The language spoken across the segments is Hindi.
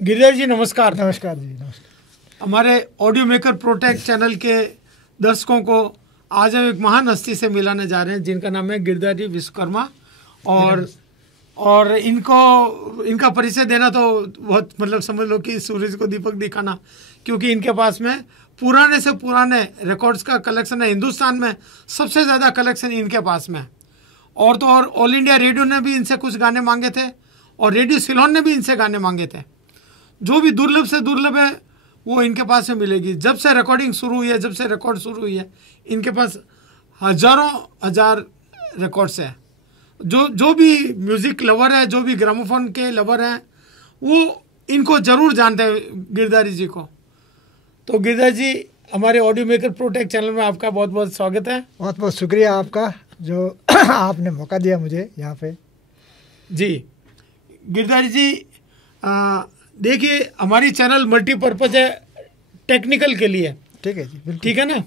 गिरिधर जी नमस्कार। नमस्कार जी, नमस्कार। हमारे ऑडियो मेकर प्रोटेक्ट चैनल के दर्शकों को आज हम एक महान हस्ती से मिलाने जा रहे हैं जिनका नाम है गिरिधर जी विश्वकर्मा। और इनका परिचय देना तो बहुत मतलब समझ लो कि सूरज को दीपक दिखाना, क्योंकि इनके पास में पुराने से पुराने रिकॉर्ड्स का कलेक्शन है। हिंदुस्तान में सबसे ज़्यादा कलेक्शन इनके पास में। और तो और ऑल इंडिया रेडियो ने भी इनसे कुछ गाने मांगे थे और रेडियो सिलोन ने भी इनसे गाने मांगे थे। जो भी दुर्लभ से दुर्लभ है वो इनके पास में मिलेगी। जब से रिकॉर्डिंग शुरू हुई है, जब से रिकॉर्ड शुरू हुई है, इनके पास हजारों हजार रिकॉर्ड्स हैं। जो भी म्यूजिक लवर है, जो भी ग्रामोफोन के लवर हैं, वो इनको जरूर जानते हैं गिरधारी जी को। तो गिरधारी जी, हमारे ऑडियो मेकर प्रोटेक्ट चैनल में आपका बहुत बहुत स्वागत है। बहुत बहुत शुक्रिया आपका जो आपने मौका दिया मुझे यहाँ पे। जी गिरधारी जी, देखिए हमारी चैनल मल्टीपर्पज है, टेक्निकल के लिए। ठीक है जी, बिल्कुल ठीक है ना।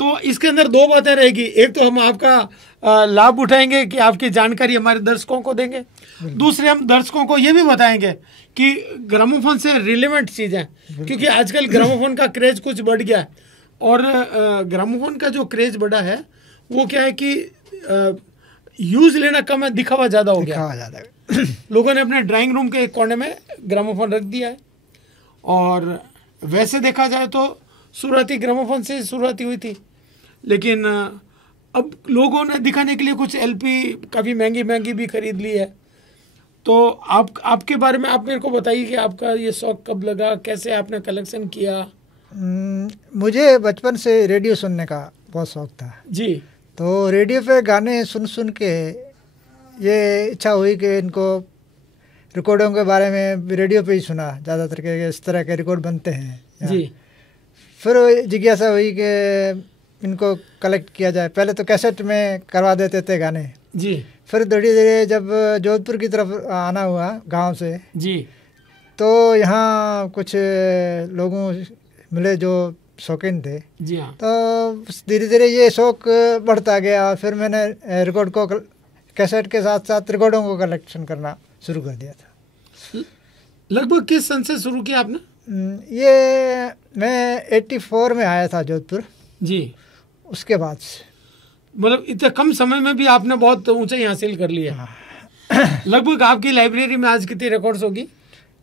तो इसके अंदर दो बातें रहेगी। एक तो हम आपका लाभ उठाएंगे कि आपकी जानकारी हमारे दर्शकों को देंगे। दूसरे हम दर्शकों को ये भी बताएंगे कि ग्रामोफोन से रिलेवेंट चीज़ें, क्योंकि आजकल ग्रामोफोन का क्रेज कुछ बढ़ गया है। और ग्रामोफोन का जो क्रेज बढ़ा है वो क्या है कि यूज लेना कम है, दिखावा ज़्यादा हो गया। लोगों ने अपने ड्राइंग रूम के एक कोने में ग्रामोफोन रख दिया है। और वैसे देखा जाए तो शुरुआती ग्रामोफोन से शुरुआती हुई थी, लेकिन अब लोगों ने दिखाने के लिए कुछ एलपी काफ़ी महंगी महंगी भी खरीद ली है। तो आपके बारे में आप मेरे को बताइए कि आपका ये शौक कब लगा, कैसे आपने कलेक्शन किया? मुझे बचपन से रेडियो सुनने का बहुत शौक था जी। तो रेडियो पे गाने सुन सुन के ये इच्छा हुई कि इनको रिकॉर्डों के बारे में रेडियो पे ही सुना, ज़्यादातर के इस तरह के रिकॉर्ड बनते हैं जी। फिर जिज्ञासा हुई कि इनको कलेक्ट किया जाए। पहले तो कैसेट में करवा देते थे गाने जी। फिर धीरे धीरे जब जोधपुर की तरफ आना हुआ गांव से जी, तो यहाँ कुछ लोगों मिले जो शौकीन थे। जी हाँ। तो धीरे धीरे ये शौक बढ़ता गया। फिर मैंने रिकॉर्ड को कैसेट के साथ साथ रिकॉर्डों को कलेक्शन करना शुरू कर दिया था। लगभग किस सन से शुरू किया आपने? ये मैं 84 में आया था जोधपुर। जी। उसके बाद से मतलब इतने कम समय में भी आपने बहुत ऊंचाई हासिल कर ली है। लगभग आपकी लाइब्रेरी में आज कितनी रिकॉर्ड्स होगी?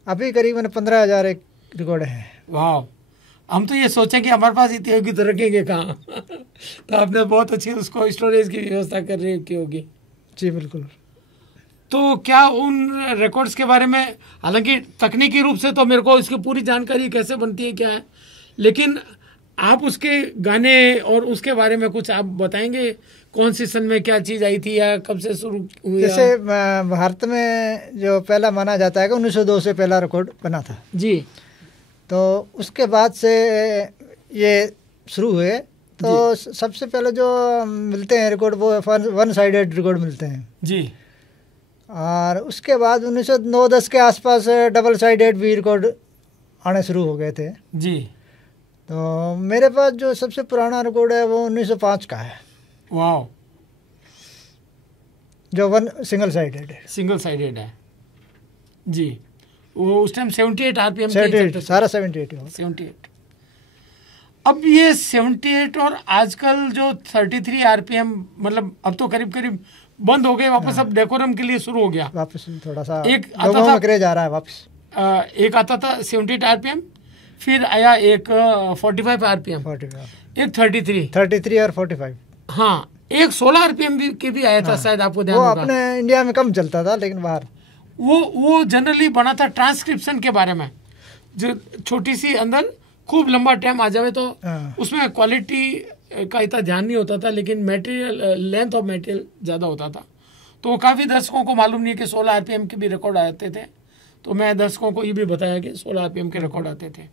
अभी करीबन 15,000 एक रिकॉर्ड हैं। वाह, हम तो ये सोचें कि हमारे पास इतनी होगी तो रखेंगे कहाँ। तो आपने बहुत अच्छी उसको स्टोरेज की व्यवस्था कर रही की होगी। जी बिल्कुल। तो क्या उन रिकॉर्ड्स के बारे में, हालांकि तकनीकी रूप से तो मेरे को इसकी पूरी जानकारी कैसे बनती है क्या है, लेकिन आप उसके गाने और उसके बारे में कुछ आप बताएंगे? कौन सी सन में क्या चीज़ आई थी या कब से शुरू हुई? जैसे भारत में जो पहला माना जाता है कि 1902 से पहला रिकॉर्ड बना था जी। तो उसके बाद से ये शुरू हुए। तो सबसे पहले जो मिलते हैं रिकॉर्ड वो वन साइडेड रिकॉर्ड मिलते हैं जी। और उसके बाद 1909-10 के आसपास डबल साइडेड भी रिकॉर्ड आने शुरू हो गए थे जी। तो मेरे पास जो सबसे पुराना रिकॉर्ड है वो 1905 का है। वाह। जो वन सिंगल साइडेड है जी। वो उस टाइम 78 आरपीएम, 78 सारा 78। अब ये 78 और आजकल जो 33 आरपीएम, मतलब अब तो करीब करीब बंद हो गए वापस। अब डेकोरम के लिए शुरू हो गया वापस। थोड़ा सा एक आता था, क्रेज आ रहा है वापस। एक आता था 78 आरपीएम, फिर आया एक 45 आरपीएम, एक 33 और 45। हाँ, एक 16 आरपीएम के भी आया था। शायद आपको ध्यान होगा। वो अपने इंडिया में कम चलता था, लेकिन बाहर वो जनरली बना था ट्रांसक्रिप्शन के बारे में। जो छोटी सी अंदर खूब लंबा टाइम आ जाए तो उसमें क्वालिटी का इतना ध्यान नहीं होता था, लेकिन मटेरियल, लेंथ ऑफ मटेरियल ज़्यादा होता था। तो काफ़ी दर्शकों को मालूम नहीं है कि 16 आरपीएम के भी रिकॉर्ड आते थे। तो मैं दर्शकों को ये भी बताया कि 16 आरपीएम के रिकॉर्ड आते थे।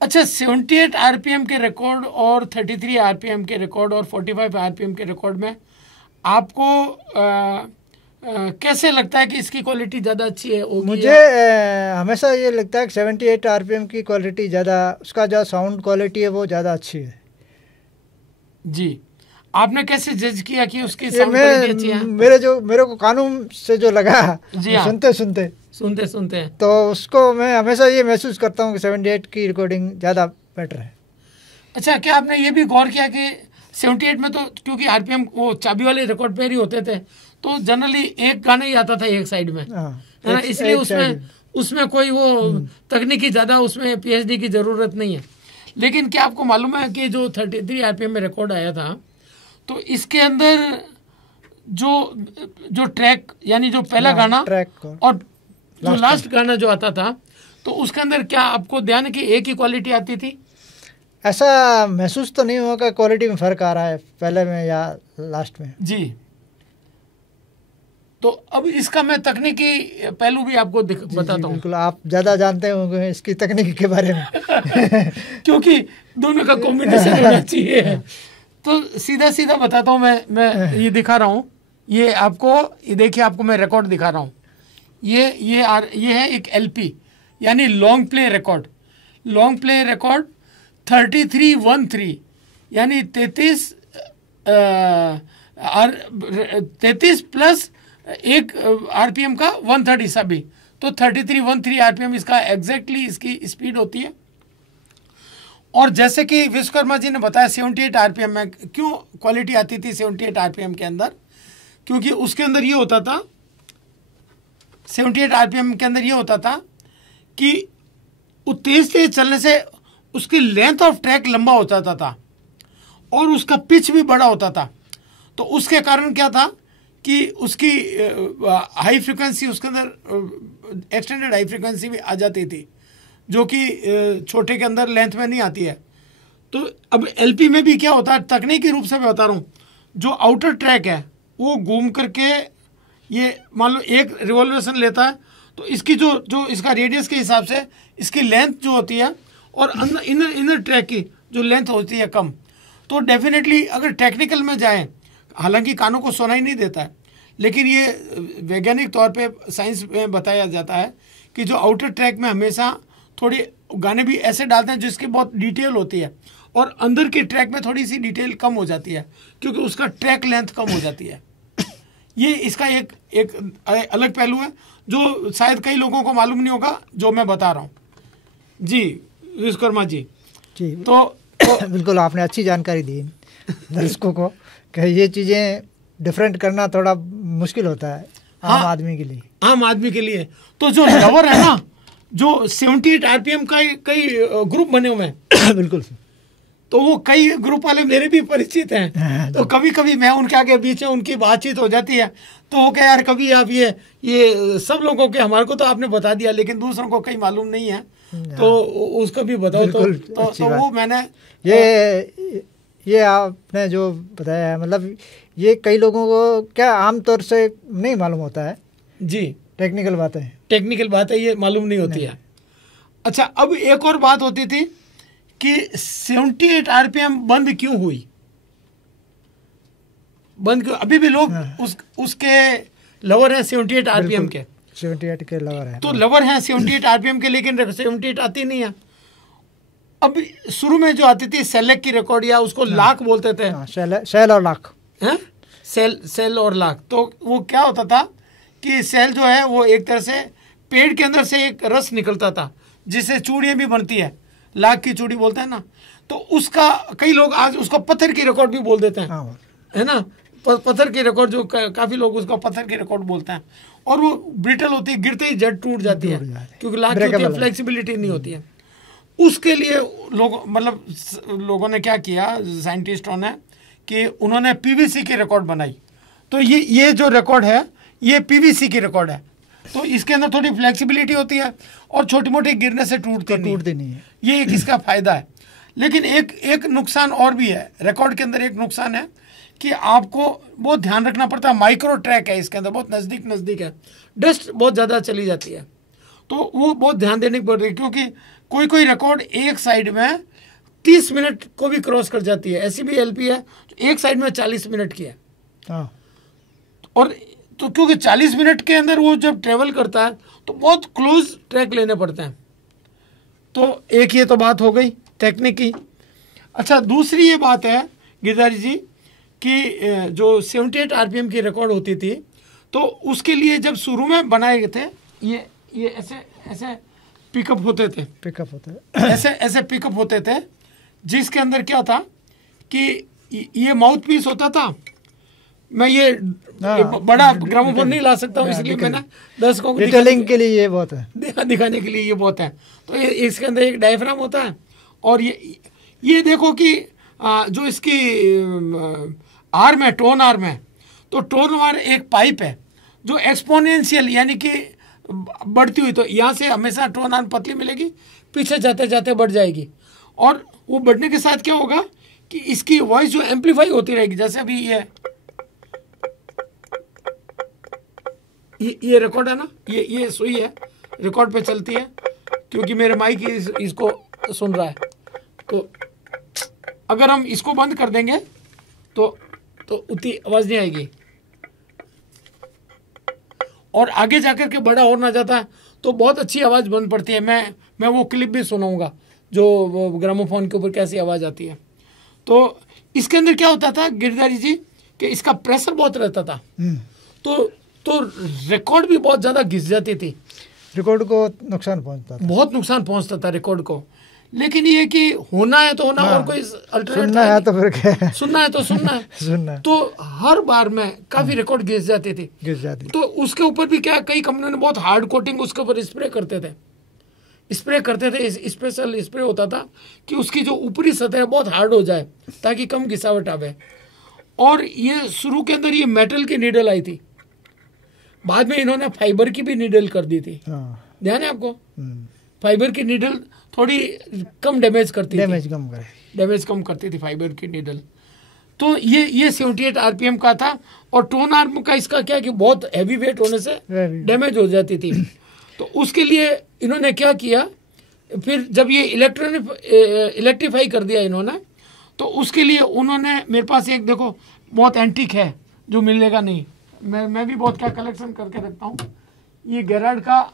अच्छा, 78 आरपीएम के रिकॉर्ड और 33 आरपीएम के रिकॉर्ड और 45 आरपीएम के रिकॉर्ड में आपको कैसे लगता है कि इसकी क्वालिटी ज़्यादा अच्छी है? मुझे हमेशा ये लगता है कि 78 आरपीएम की क्वालिटी ज़्यादा, उसका जो साउंड क्वालिटी है वो ज़्यादा अच्छी है जी। आपने कैसे जज किया कि उसकी साउंड क्वालिटी अच्छी है? मेरे को कानून से जो लगा जी, सुनते सुनते सुनते सुनते हैं। तो उसको मैं हमेशा ये महसूस करता हूँ कि 78 की रिकॉर्डिंग ज़्यादा बेटर है। अच्छा, क्या आपने ये भी गौर किया कि 78 में तो क्योंकि आरपीएम वो चाबी वाले रिकॉर्ड पेयर ही होते थे, तो जनरली एक गाना ही आता था एक साइड में, है ना, इसलिए उसमें कोई वो तकनीकी ज़्यादा उसमें पीएचडी की ज़रूरत नहीं है। लेकिन क्या आपको मालूम है कि जो 33 आरपीएम में रिकॉर्ड आया था, तो इसके अंदर जो ट्रैक यानी जो पहला गाना और जो लास्ट गाना जो आता था, तो उसके अंदर क्या आपको ध्यान है कि एक ही क्वालिटी आती थी? ऐसा महसूस तो नहीं होगा क्वालिटी में फ़र्क आ रहा है पहले में या लास्ट में। जी, तो अब इसका मैं तकनीकी पहलू भी आपको बताता हूँ। बिल्कुल, आप ज़्यादा जानते होंगे इसकी तकनीकी के बारे में क्योंकि दोनों का कॉम्बिनेशन होना चाहिए। तो सीधा सीधा बताता हूँ, मैं ये दिखा रहा हूँ, ये आपको, ये देखिए, आपको मैं रिकॉर्ड दिखा रहा हूँ। ये है एक एलपी यानी long play record. Long play record 3313 यानी 33 प्लस एक आरपीएम का 130 सभी, तो 3313 आरपीएम इसका एग्जैक्टली इसकी स्पीड होती है। और जैसे कि विश्वकर्मा जी ने बताया 78 आरपीएम में क्यों क्वालिटी आती थी 78 आरपीएम के अंदर, क्योंकि उसके अंदर ये होता था, 78 आरपीएम के अंदर ये होता था कि तेज तेज चलने से उसकी लेंथ ऑफ ट्रैक लंबा हो जाता था और उसका पिच भी बड़ा होता था। तो उसके कारण क्या था कि उसकी हाई फ्रिक्वेंसी, उसके अंदर एक्सटेंडेड हाई फ्रिक्वेंसी भी आ जाती थी, जो कि छोटे के अंदर लेंथ में नहीं आती है। तो अब एलपी में भी क्या होता है, तकनीकी रूप से मैं बता रहा हूँ, जो आउटर ट्रैक है वो घूम करके ये मान लो एक रिवॉल्यूशन लेता है, तो इसकी जो इसका रेडियस के हिसाब से इसकी लेंथ जो होती है और इनर ट्रैक की जो लेंथ होती है कम। तो डेफिनेटली अगर टेक्निकल में जाएं, हालांकि कानों को सुनाई नहीं देता है, लेकिन ये वैज्ञानिक तौर पे साइंस में बताया जाता है कि जो आउटर ट्रैक में हमेशा थोड़ी गाने भी ऐसे डालते हैं जिसकी बहुत डिटेल होती है और अंदर के ट्रैक में थोड़ी सी डिटेल कम हो जाती है क्योंकि उसका ट्रैक लेंथ कम हो जाती है। ये इसका एक अलग पहलू है जो शायद कई लोगों को मालूम नहीं होगा जो मैं बता रहा हूँ। जी विश्वकर्मा जी, तो बिल्कुल आपने अच्छी जानकारी दी दर्शकों को कि ये चीज़ें डिफरेंट करना थोड़ा मुश्किल होता है आम आदमी के लिए। आम आदमी के लिए तो जो लवर है ना, जो 78 आरपीएम का कई ग्रुप बने हुए हैं बिल्कुल, तो वो कई ग्रुप वाले मेरे भी परिचित हैं। तो कभी कभी मैं उनके आगे बीच में उनकी बातचीत हो जाती है, तो वो क्या यार कभी आप ये सब लोगों के, हमारे को तो आपने बता दिया लेकिन दूसरों को कहीं मालूम नहीं है, तो उसको भी बताओ। तो वो मैंने ये आपने जो बताया है, मतलब ये कई लोगों को क्या आमतौर से नहीं मालूम होता है। जी, टेक्निकल बात है, ये मालूम नहीं होती है। अच्छा, अब एक और बात होती थी कि 78 आरपीएम बंद क्यों हुई, बंद क्यों? अभी भी लोग उसके लवर हैं 78 आरपीएम के, 78 के लवर है, तो लवर हैं 78 आरपीएम के, लेकिन 78 आती नहीं है। अब शुरू में जो आती थी सेलेक्ट की रिकॉर्ड, या उसको लाख बोलते थे, सेल और लाख है, सेल और लाख। तो वो क्या होता था कि सेल जो है वो एक तरह से पेड़ के अंदर से एक रस निकलता था जिससे चूड़ियाँ भी बनती है, लाख की चूड़ी बोलते हैं ना, तो उसका कई लोग आज उसको पत्थर की रिकॉर्ड भी बोल देते हैं, है ना, पत्थर की रिकॉर्ड, जो काफ़ी लोग उसको पत्थर की रिकॉर्ड बोलते हैं, और वो ब्रिटल होती है, गिरते ही जड़ टूट जाती है क्योंकि लाख की फ्लेक्सिबिलिटी नहीं होती है। उसके लिए लोगों ने क्या किया, साइंटिस्टों ने, कि उन्होंने पीवीसी की रिकॉर्ड बनाई। तो ये जो रिकॉर्ड है ये पीवीसी की रिकॉर्ड है, तो इसके अंदर थोड़ी फ्लेक्सिबिलिटी होती है और छोटी मोटी गिरने से टूटती नहीं है। ये एक इसका फायदा है। लेकिन एक नुकसान और भी है रिकॉर्ड के अंदर। एक नुकसान है कि आपको बहुत ध्यान रखना पड़ता है, माइक्रो ट्रैक है इसके अंदर, बहुत नज़दीक है, डस्ट बहुत ज़्यादा चली जाती है, तो वो बहुत ध्यान देने की पड़ रही है, क्योंकि कोई रिकॉर्ड एक साइड में 30 मिनट को भी क्रॉस कर जाती है। ऐसी भी एलपी है एक साइड में 40 मिनट की है, और तो क्योंकि 40 मिनट के अंदर वो जब ट्रेवल करता है तो बहुत क्लोज ट्रैक लेने पड़ते हैं। तो एक ये तो बात हो गई टेक्निक की। अच्छा, दूसरी ये बात है गिरधारी जी कि जो 78 आरपीएम की रिकॉर्ड होती थी, तो उसके लिए जब शुरू में बनाए गए थे, ये ऐसे ऐसे पिकअप होते थे, ऐसे ऐसे पिकअप होते थे, जिसके अंदर क्या था कि ये माउथ पीस होता था। मैं ये बड़ा ग्रामोफोन नहीं ला सकता हूँ, इसलिए मैंने दर्शकों को डिटेलिंग के लिए ये बहुत है, दिखाने के लिए ये बहुत है। तो इसके अंदर एक डायफ्राम होता है, और ये देखो कि जो इसकी आर्म है, टोन आर्म है, तो टोन आर्म एक पाइप है जो एक्सपोनेंशियल यानी कि बढ़ती हुई, तो यहाँ से हमेशा टोन आर्म पतली मिलेगी, पीछे जाते जाते बढ़ जाएगी, और वो बढ़ने के साथ क्या होगा कि इसकी वॉइस जो एम्पलीफाई होती रहेगी। जैसे अभी ये रिकॉर्ड है ना, ये सुई है, रिकॉर्ड पे चलती है, क्योंकि मेरे माइक इसको सुन रहा है। तो अगर हम इसको बंद कर देंगे तो उतनी आवाज नहीं आएगी, और आगे जाकर के बड़ा और ना जाता है तो बहुत अच्छी आवाज बन पड़ती है। मैं वो क्लिप भी सुनाऊंगा जो ग्रामोफोन के ऊपर कैसी आवाज आती है। तो इसके अंदर क्या होता था गिरधारी जी कि इसका प्रेशर बहुत रहता था, तो रिकॉर्ड भी बहुत ज्यादा घिस जाती थी, रिकॉर्ड को नुकसान पहुंचता था, बहुत नुकसान पहुंचता था रिकॉर्ड को। लेकिन ये कि होना है तो होना, और कोई अल्टरनेट सुनना है तो फिर क्या, सुनना है तो सुनना है सुनना है। तो हर बार में काफी रिकॉर्ड घिस जाती थी। तो उसके ऊपर भी क्या, कई कंपनियों ने बहुत हार्ड कोटिंग उसके ऊपर स्प्रे करते थे, स्पेशल स्प्रे होता था कि उसकी जो ऊपरी सतह बहुत हार्ड हो जाए ताकि कम घिसावट आवे। और ये शुरू के अंदर ये मेटल की नीडल आई थी, बाद में इन्होंने फाइबर की भी नीडल कर दी थी। ध्यान है आपको, फाइबर की नीडल थोड़ी कम डैमेज करती थी, डैमेज कम करती थी फाइबर की नीडल। तो ये 78 आरपीएम का था, और टोन आर्म का इसका क्या कि बहुत हैवी वेट होने से डैमेज हो जाती थी। तो उसके लिए इन्होंने क्या किया, फिर जब ये इलेक्ट्रीफाई कर दिया इन्होंने, तो उसके लिए उन्होंने, मेरे पास एक देखो बहुत एंटीक है जो मिलेगा नहीं, मैं भी बहुत क्या कलेक्शन करके रखता हूँ। ये गेरार्ड का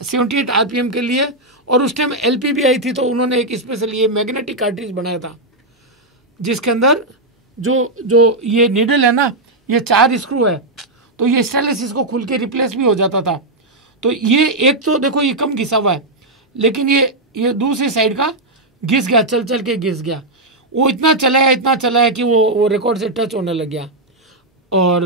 78 आरपीएम के लिए, और उस टाइम एलपी भी आई थी, तो उन्होंने एक स्पेशल ये मैग्नेटिक कार्ट्रिज बनाया था, जिसके अंदर जो ये नीडल है ना, ये 4 स्क्रू है, तो ये स्टेनलेस इसको खुल के रिप्लेस भी हो जाता था। तो ये एक तो देखो ये कम घिसा हुआ है, लेकिन ये दूसरी साइड का घिस गया, चल के घिस गया। वो इतना चला है कि वो रिकॉर्ड से टच होने लग गया। और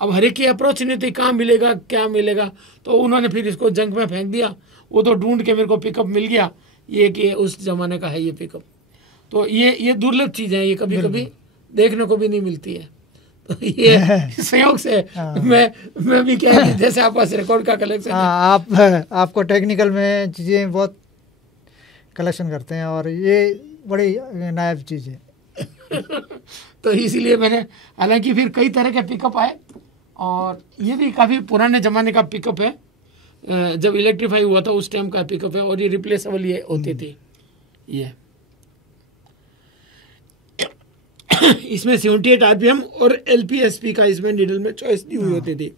अब हर एक की अप्रोच नहीं थी, कहाँ मिलेगा क्या मिलेगा, तो उन्होंने फिर इसको जंक में फेंक दिया। वो तो ढूंढ के मेरे को पिकअप मिल गया, ये कि उस जमाने का है ये पिकअप। तो ये दुर्लभ चीज़ है, ये कभी कभी देखने को भी नहीं मिलती है। तो ये संयोग से मैं भी क्या है, जैसे आप पास रिकॉर्ड का कलेक्शन है, आपको टेक्निकल में चीज़ें बहुत कलेक्शन करते हैं, और ये बड़ी नायाब चीज़ है। तो इसीलिए मैंने, हालांकि फिर कई तरह के पिकअप आए, और ये भी काफ़ी पुराने ज़माने का पिकअप है, जब इलेक्ट्रीफाई हुआ था उस टाइम का पिकअप है, और ये रिप्लेसेबल ये होती थी। ये इसमें 78 आरपीएम और एलपीएसपी का इसमें नीडल में चॉइस दी हुई होती थी।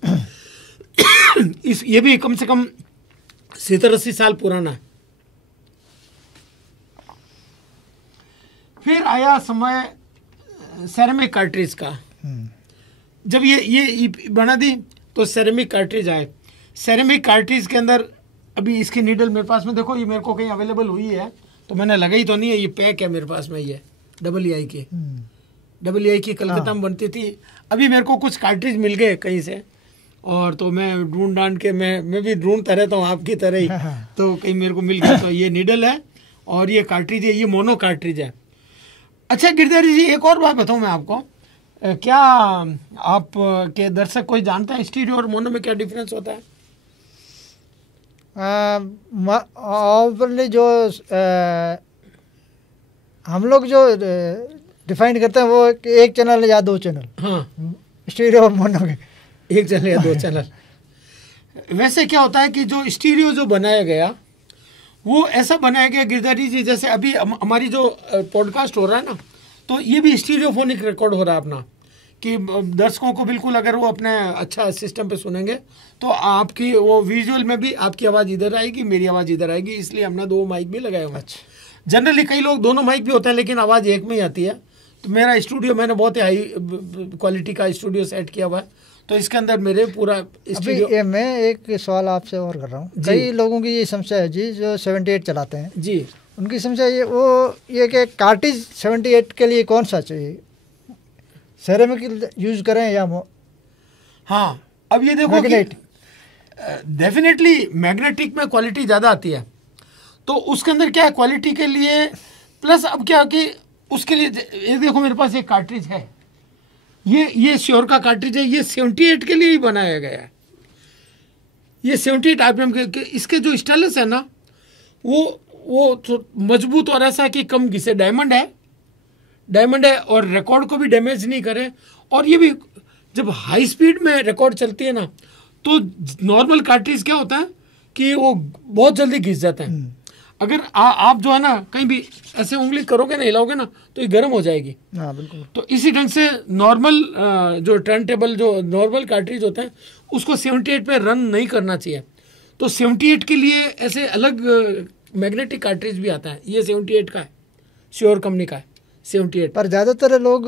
ये भी कम से कम 70-80 साल पुराना है। फिर आया समय सेरेमिक कार्ट्रिज का। जब ये बना दी तो सेरेमिक कार्ट्रिज आए। सेरेमिक कार्ट्रिज के अंदर अभी इसकी नीडल मेरे पास में देखो, ये मेरे को कहीं अवेलेबल हुई है तो मैंने लगाई तो नहीं है, ये पैक है मेरे पास में, ये डबल आई की कलकत्ता में बनती थी। अभी मेरे को कुछ कार्ट्रिज मिल गए कहीं से, और तो मैं ढूंढ के मैं भी ढूंढता रहता हूँ आपकी तरह ही, तो कहीं मेरे को मिल गया। तो ये नीडल है और ये कार्ट्रिज है, ये मोनो कार्ट्रिज है। अच्छा गिरधारी जी, एक और बात बताऊँ मैं आपको, क्या आप के दर्शक कोई जानता है स्टीरियो और मोनो में क्या डिफरेंस होता है? जो हम लोग जो डिफाइन करते हैं वो एक चैनल या 2 चैनल। हाँ, स्टीरियो और मोनो के 1 चैनल या 2 चैनल। वैसे क्या होता है कि जो स्टीरियो जो बनाया गया वो ऐसा बनाया गया गिरधारी जी, जैसे अभी हमारी जो पॉडकास्ट हो रहा है ना, तो ये भी स्टीरियोफोनिक रिकॉर्ड हो रहा है अपना, कि दर्शकों को बिल्कुल अगर वो अपने अच्छा सिस्टम पे सुनेंगे तो आपकी वो विजुअल में भी आपकी आवाज़ इधर आएगी, मेरी आवाज़ इधर आएगी, इसलिए हमने 2 माइक भी लगाए हुए। जनरली कई लोग दोनों माइक भी होते हैं लेकिन आवाज़ एक में ही आती है। तो मेरा स्टूडियो, मैंने बहुत ही हाई क्वालिटी का स्टूडियो सेट किया हुआ है, तो इसके अंदर मेरे पूरा अभी मैं एक सवाल आपसे और कर रहा हूँ। कई लोगों की ये समस्या है जी, जो 78 चलाते हैं जी, उनकी समस्या ये कि कार्टिज 78 के लिए कौन सा चाहिए, सेरेमिक यूज करें या हाँ, अब ये देखो कि डेफिनेटली मैग्नेटिक में क्वालिटी ज़्यादा आती है, तो उसके अंदर क्या है क्वालिटी के लिए प्लस अब क्या कि उसके लिए ये देखो मेरे पास एक कार्ट्रिज है, ये श्योर का कार्ट्रिज है, ये 78 के लिए ही बनाया गया है। ये 78 आरपीएम के इसके जो स्टेनलेस है ना वो मजबूत और ऐसा है कि कम घिसे, डायमंड है और रिकॉर्ड को भी डैमेज नहीं करे। और ये भी जब हाई स्पीड में रिकॉर्ड चलती है ना तो नॉर्मल कार्ट्रिज क्या होता है कि वो बहुत जल्दी घिस जाता है। अगर आप जो है ना कहीं भी ऐसे उंगली करोगे ना, हिलाओगे ना तो ये गर्म हो जाएगी। हाँ बिल्कुल। तो इसी ढंग से नॉर्मल जो टर्न टेबल जो नॉर्मल कार्ट्रिज होता है उसको 78 पे रन नहीं करना चाहिए। तो 78 के लिए ऐसे अलग मैग्नेटिक कार्ट्रिज भी आता है, ये 78 का है, श्योर कंपनी का है 78। पर ज़्यादातर लोग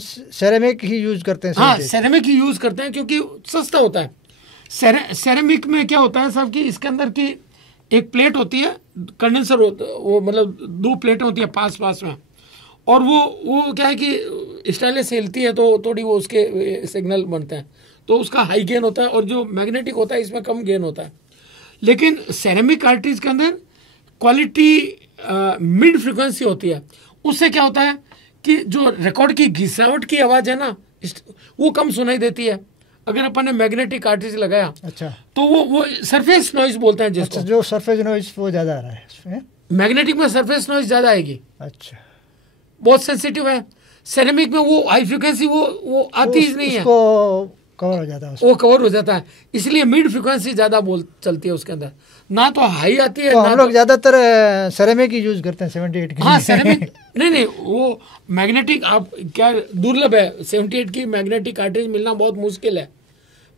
सेरेमिक ही यूज करते हैं। हाँ, सेरेमिक ही यूज करते हैं क्योंकि सस्ता होता है। सेरेमिक में क्या होता है साहब कि इसके अंदर की एक प्लेट होती है, कंडेंसर वो मतलब 2 प्लेटें होती है पास में, और वो क्या है कि स्टाइलिश हिलती है तो थोड़ी वो उसके सिग्नल बनते हैं, तो उसका हाई गेन होता है, और जो मैग्नेटिक होता है इसमें कम गेन होता है। लेकिन सेरेमिक कार्ट्रिज के अंदर क्वालिटी मिड फ्रिक्वेंसी होती है, उससे क्या होता है कि जो रिकॉर्ड की घिसावट की आवाज़ है ना वो कम सुनाई देती है। अगर अपन ने मैग्नेटिक कार्ट्रिज लगाया अच्छा तो वो सरफेस नॉइज बोलते हैं जिसको। अच्छा, जो सरफेस नॉइज वो ज़्यादा आ रहा है इसमें, मैग्नेटिक में सरफेस नॉइज ज़्यादा आएगी। अच्छा, बहुत सेंसिटिव है। सेरेमिक में वो हाई फ्रिक्वेंसी वो आती ही नहीं है, कवर हो जाता है, वो कवर हो जाता है, इसलिए मिड फ्रिक्वेंसी ज़्यादा चलती है उसके अंदर, ना तो हाई आती है। तो हम लोग ज़्यादातर सेरेमिक ही यूज करते हैं 78 की। हाँ सेरेमिक नहीं वो मैग्नेटिक आप क्या दुर्लभ है, 78 की मैग्नेटिक कार्ट्रिज मिलना बहुत मुश्किल है।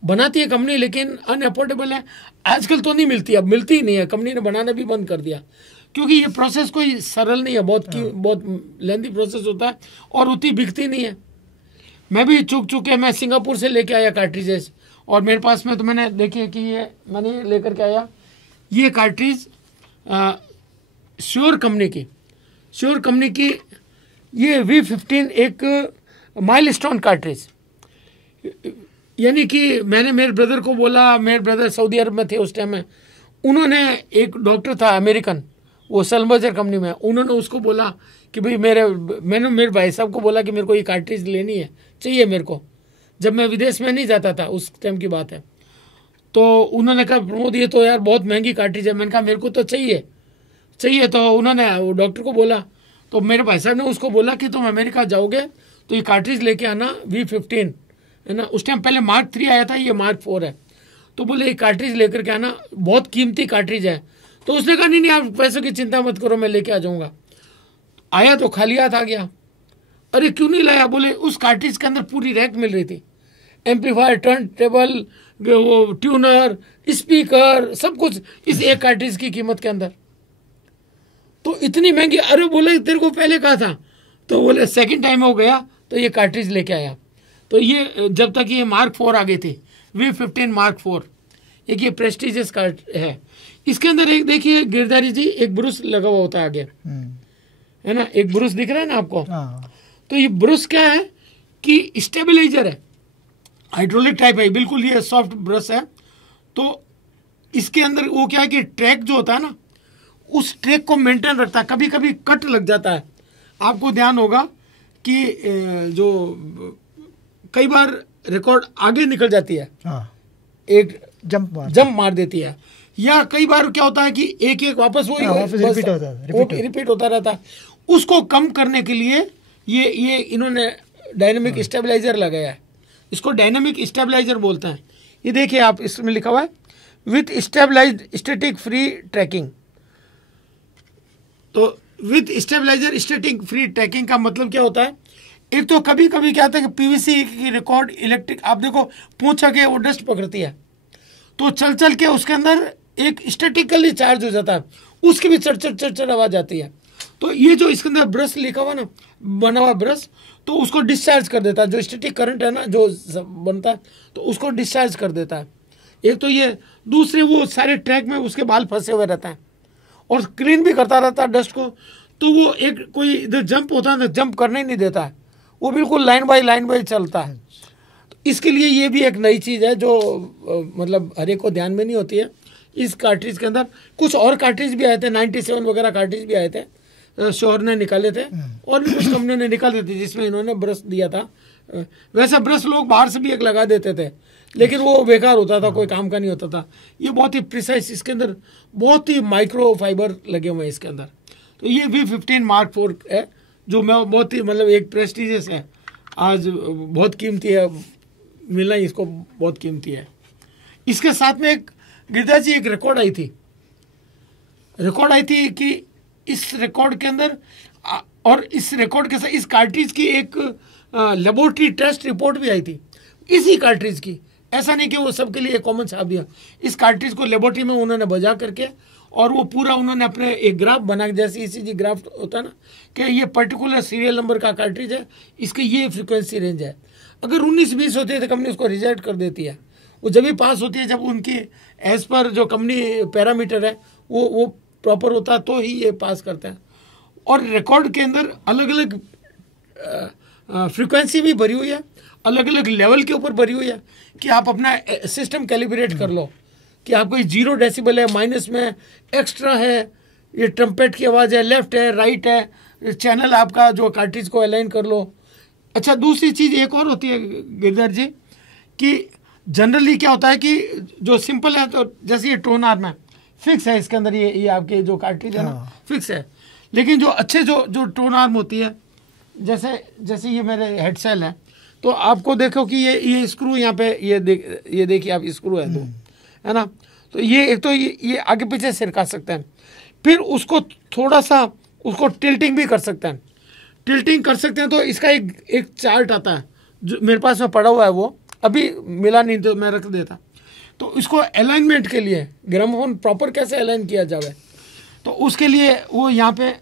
बनाती है कंपनी लेकिन अनअफोर्डेबल है, आजकल तो नहीं मिलती, अब मिलती ही नहीं है, कंपनी ने बनाना भी बंद कर दिया क्योंकि ये प्रोसेस कोई सरल नहीं है, बहुत लेंथी प्रोसेस होता है और उतनी बिकती नहीं है। मैं भी चुक के मैं सिंगापुर से लेके आया कार्ट्रिजेस, और मेरे पास में तो मैंने देखिए कि ये मैंने लेकर के आया, ये कार्ट्रिज श्योर कंपनी की ये V15 एक माइलस्टोन कार्ट्रिज, यानी कि मैंने मेरे ब्रदर को बोला, मेरे ब्रदर सऊदी अरब में थे उस टाइम में, उन्होंने एक डॉक्टर था अमेरिकन, वो सलमजर कंपनी में, उन्होंने उसको बोला कि भाई मैंने मेरे भाई साहब को बोला कि मेरे को ये कार्ट्रिज लेनी है, चाहिए मेरे को, जब मैं विदेश में नहीं जाता था उस टाइम की बात है। तो उन्होंने कहा प्रमोद ये तो यार बहुत महंगी कार्ट्रिज है, मैंने कहा मेरे को तो चाहिए। तो उन्होंने वो डॉक्टर को बोला, तो मेरे भाई साहब ने उसको बोला कि तुम अमेरिका जाओगे तो ये कार्ट्रिज लेके आना V15 है ना, उस टाइम पहले Mark 3 आया था, ये Mark 4 है, तो बोले ये कार्ट्रिज लेकर के आना, बहुत कीमती कार्ट्रिज है। तो उसने कहा नहीं आप पैसों की चिंता मत करो, मैं लेके आ जाऊँगा। आया तो खाली हाथ आ गया। अरे क्यों नहीं लाया? बोले उस कार्ट्रिज के अंदर पूरी रैक मिल रही थी, एम्पलीफायर, टर्न टेबल, वो ट्यूनर, स्पीकर, सब कुछ इस एक कार्ट्रिज की कीमत के अंदर। तो इतनी महंगी, अरे बोले तेरे को पहले कहा था, तो बोले सेकंड टाइम हो गया तो ये कार्ट्रिज लेके आया। तो ये जब तक ये Mark 4 आ गई थी, V15 Mark 4, एक ये प्रेस्टिजियस कार्ड है। इसके अंदर एक देखिए गिरधारी जी, एक ब्रुश लगा हुआ होता है आगे, है ना, एक ब्रुश दिख रहा है ना आपको। तो ये ब्रुश क्या है कि स्टेबलाइजर है, हाइड्रोलिक टाइप है, बिल्कुल ये सॉफ्ट ब्रश है। तो इसके अंदर वो क्या है कि ट्रैक जो होता है ना, उस ट्रैक को मेंटेन रखता है। कभी कभी कट लग जाता है, आपको ध्यान होगा कि जो कई बार रिकॉर्ड आगे निकल जाती है, एक जंप मार देती है, या कई बार क्या होता है कि एक वापस वो रिपीट होता रहता है। उसको कम करने के लिए ये इन्होंने डायनेमिक स्टेबलाइजर लगाया है, इसको डायनेमिक स्टेबलाइजर बोलते हैं। ये देखिए आप, इसमें लिखा हुआ है with stabilised static free tracking. तो with stabiliser static free tracking का मतलब क्या होता है? एक तो कभी कभी क्या होता है कि पीवीसी की रिकॉर्ड इलेक्ट्रिक, आप देखो पूंछा के वो डस्ट पकड़ती है, तो चल के उसके अंदर एक स्टैटिकली चार्ज हो जाता है, उसकी भी चढ़ आवाज आती है। तो ये जो इसके अंदर ब्रश लिखा हुआ ना, बना हुआ ब्रश, तो उसको डिस्चार्ज कर देता है, जो स्टैटिक करंट है ना जो बनता है तो उसको डिस्चार्ज कर देता है। एक तो ये, दूसरे वो सारे ट्रैक में उसके बाल फंसे हुए रहते हैं और क्लीन भी करता रहता है डस्ट को, तो वो एक कोई इधर जंप होता है ना, जंप करने ही नहीं देता है, वो बिल्कुल लाइन बाय चलता है। तो इसके लिए ये भी एक नई चीज़ है जो मतलब हर एक को ध्यान में नहीं होती है। इस कार्ट्रिज के अंदर कुछ और कार्ट्रिज भी आए थे, 97 वगैरह कार्ट्रिज भी आए थे, श्योर ने निकाले थे और भी कुछ कंपनियों ने निकाले थे जिसमें इन्होंने ब्रश दिया था। वैसे ब्रश लोग बाहर से भी एक लगा देते थे, लेकिन वो बेकार होता था, कोई काम का नहीं होता था। ये बहुत ही प्रिसाइज, इसके अंदर बहुत ही माइक्रो फाइबर लगे हुए हैं इसके अंदर। तो ये V15 Mark 4 है जो मैं बहुत ही मतलब एक प्रेस्टिजियस है, आज बहुत कीमती है, मिलना इसको बहुत कीमती है। इसके साथ में एक गिरजा जी एक रिकॉर्ड आई थी कि इस रिकॉर्ड के अंदर और इस रिकॉर्ड के साथ इस कार्ट्रिज की एक लेबोरेटरी टेस्ट रिपोर्ट भी आई थी इसी कार्ट्रिज की। ऐसा नहीं कि वो सबके लिए कॉमन छाप दिया, इस कार्ट्रिज को लेबोरेटरी में उन्होंने बजा करके और वो पूरा उन्होंने अपने एक ग्राफ बना, जैसे ECG ग्राफ होता है ना, कि ये पर्टिकुलर सीरियल नंबर का कार्ट्रिज है, इसके ये फ्रीक्वेंसी रेंज है। अगर 19-20 होती है तो कंपनी उसको रिजेक्ट कर देती है। वो जब भी पास होती है जब उनकी एज पर जो कंपनी पैरामीटर है वो प्रॉपर होता है तो ही ये पास करते हैं। और रिकॉर्ड के अंदर अलग अलग फ्रीक्वेंसी भी भरी हुई है, अलग अलग लेवल के ऊपर भरी हुई है कि आप अपना सिस्टम कैलिब्रेट कर लो कि आपको 0 डेसिबल है, माइनस में एक्स्ट्रा है, ये ट्रम्पेट की आवाज़ है, लेफ्ट है, राइट है, चैनल आपका जो कार्ट्रिज को अलाइन कर लो। अच्छा, दूसरी चीज़ एक और होती है गिरधर जी कि जनरली क्या होता है कि जो सिंपल है, तो जैसे ये टोन आर्म है फिक्स है, इसके अंदर ये आपके जो कार्ट्रिज है ना फिक्स है। लेकिन जो अच्छे जो टोन आर्म होती है, जैसे ये मेरे हेड सेल है, तो आपको देखो कि ये स्क्रू यहाँ पे ये देखिए आप, स्क्रू है दो, है ना। तो ये एक तो ये आगे पीछे सिरका सकते हैं, फिर उसको थोड़ा सा उसको टिल्टिंग भी कर सकते हैं, तो इसका एक चार्ट आता है जो मेरे पास में पड़ा हुआ है, वो अभी मिला नहीं तो मैं रख देता। तो इसको अलाइनमेंट के लिए ग्रामोफोन प्रॉपर कैसे अलाइन किया जाए, तो उसके लिए वो यहाँ पे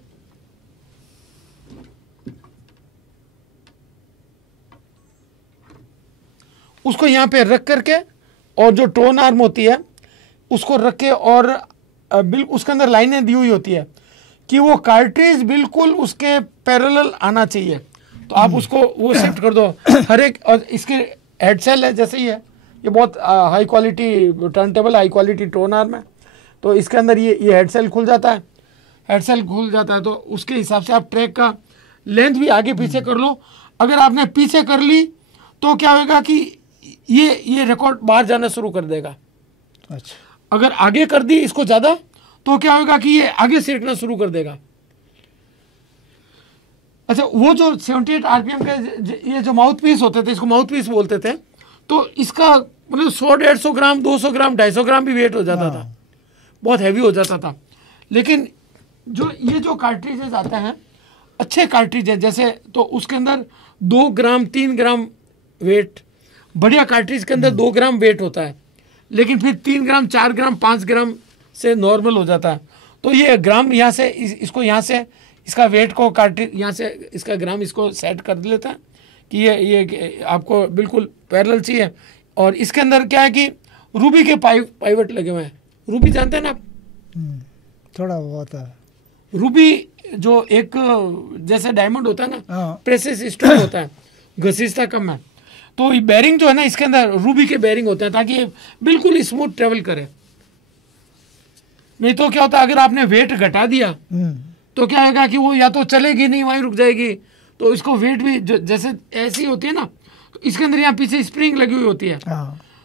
उसको यहाँ पे रख करके और जो टोन आर्म होती है उसको रख के और बिल्कुल उसके अंदर लाइनें दी हुई होती है कि वो कार्ट्रिज बिल्कुल उसके पैरेलल आना चाहिए। तो आप उसको वो शिफ्ट कर दो हर एक। और इसके हेड सेल है जैसे ही है, ये बहुत high quality turntable high quality tone arm है। तो इसके अंदर ये हेड सेल खुल जाता है, तो उसके हिसाब से आप ट्रैक का लेंथ भी आगे पीछे कर लो। अगर आपने पीछे कर ली तो क्या होगा कि ये रिकॉर्ड बाहर जाना शुरू कर देगा। अच्छा, अगर आगे कर दी इसको ज़्यादा तो क्या होगा कि ये आगे सिरकना शुरू कर देगा। अच्छा, वो जो 78 RPM के ये जो माउथ पीस होते थे, इसको माउथ पीस बोलते थे, तो इसका मतलब 100-150 ग्राम, 200 ग्राम, 250 ग्राम भी वेट हो जाता था, बहुत हैवी हो जाता था। लेकिन ये जो कार्ट्रिजेज आते हैं अच्छे कार्ट्रिज है जैसे, तो उसके अंदर 2 ग्राम 3 ग्राम वेट, बढ़िया कार्ट्रिज के अंदर 2 ग्राम वेट होता है, लेकिन फिर 3 ग्राम 4 ग्राम 5 ग्राम से नॉर्मल हो जाता है। तो ये ग्राम यहाँ से इसको यहाँ से इसका वेट को कार्ट्रिज यहाँ से इसका ग्राम इसको सेट कर लेता है कि ये आपको बिल्कुल पैरेलल चाहिए। और इसके अंदर क्या है कि रूबी के पाइवट लगे हुए हैं। रूबी जानते हैं ना आप? थोड़ा बहुत है। रूबी जो एक जैसे डायमंड होता है ना, प्रेसियस स्टोन होता है, घसीटता कम है। तो ये बेरिंग जो है ना इसके अंदर रूबी के बेरिंग होते हैं ताकि बिल्कुल स्मूथ ट्रेवल करे। नहीं तो क्या होता है अगर आपने वेट घटा दिया तो क्या होगा कि वो या तो चलेगी नहीं, वहीं रुक जाएगी। तो इसको वेट भी जैसे ऐसी होती है ना, तो इसके अंदर यहाँ पीछे स्प्रिंग लगी हुई होती है।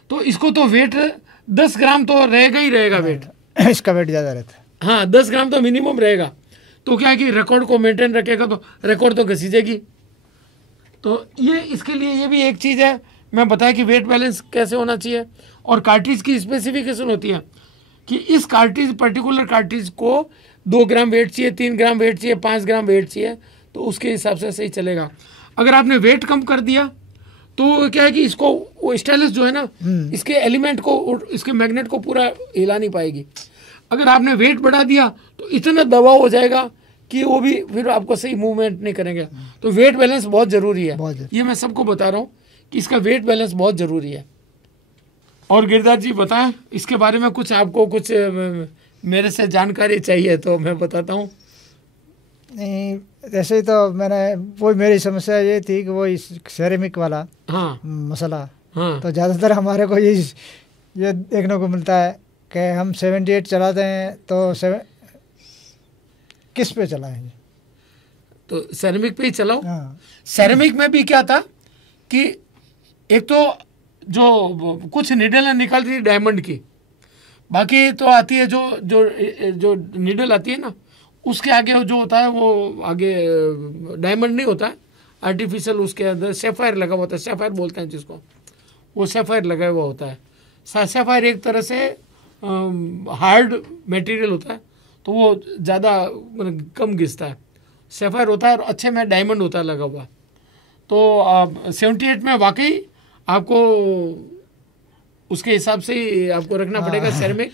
तो इसको तो वेट 10 ग्राम तो रहेगा ही रहेगा वेट। इसका वेट ज़्यादा रहता है। हाँ, 10 ग्राम तो मिनिमम रहेगा। तो क्या है कि रिकॉर्ड को मेंटेन रखेगा तो रिकॉर्ड तो घसीटेगी। तो ये इसके लिए ये भी एक चीज़ है, मैं बताया कि वेट बैलेंस कैसे होना चाहिए। और कार्ट्रिज की स्पेसिफिकेशन होती है कि इस कार्ट्रिज पर्टिकुलर कार्ट्रिज को 2 ग्राम वेट चाहिए, 3 ग्राम वेट चाहिए, 5 ग्राम वेट चाहिए, तो उसके हिसाब से सही चलेगा। अगर आपने वेट कम कर दिया तो क्या है कि इसको वो स्टाइलिस जो है ना, इसके एलिमेंट को, इसके मैग्नेट को पूरा हिला नहीं पाएगी। अगर आपने वेट बढ़ा दिया तो इतना दबाव हो जाएगा कि वो भी फिर आपको सही मूवमेंट नहीं करेंगे। तो वेट बैलेंस बहुत ज़रूरी है, ये मैं सबको बता रहा हूँ कि इसका वेट बैलेंस बहुत ज़रूरी है। और गिरदार जी बताएं इसके बारे में कुछ, आपको कुछ मेरे से जानकारी चाहिए तो मैं बताता हूँ। नहीं ऐसे ही तो मैंने, वो मेरी समस्या ये थी कि वो इस सेरेमिक वाला मसला, तो ज़्यादातर हमारे को ये देखने को मिलता है कि हम 78 चलाते हैं तो किस पे चलाएंगे, तो सेरेमिक पे ही चलाओ। सेरेमिक में भी क्या था कि एक तो जो कुछ निडल निकल रही डायमंड की, बाकी तो आती है जो जो जो निडल आती है ना, उसके आगे जो होता है वो आगे डायमंड नहीं होता है, आर्टिफिशियल उसके अंदर सैफायर लगा हुआ होता है, सैफायर बोलते हैं जिसको, वो सैफायर लगा हुआ होता है। सैफायर एक तरह से हार्ड मटेरियल होता है, तो वो ज़्यादा कम घिसता है। सैफायर होता है और अच्छे में डायमंड होता है लगा हुआ। तो 78 में वाकई आपको उसके हिसाब से ही आपको रखना पड़ेगा सेरेमिक,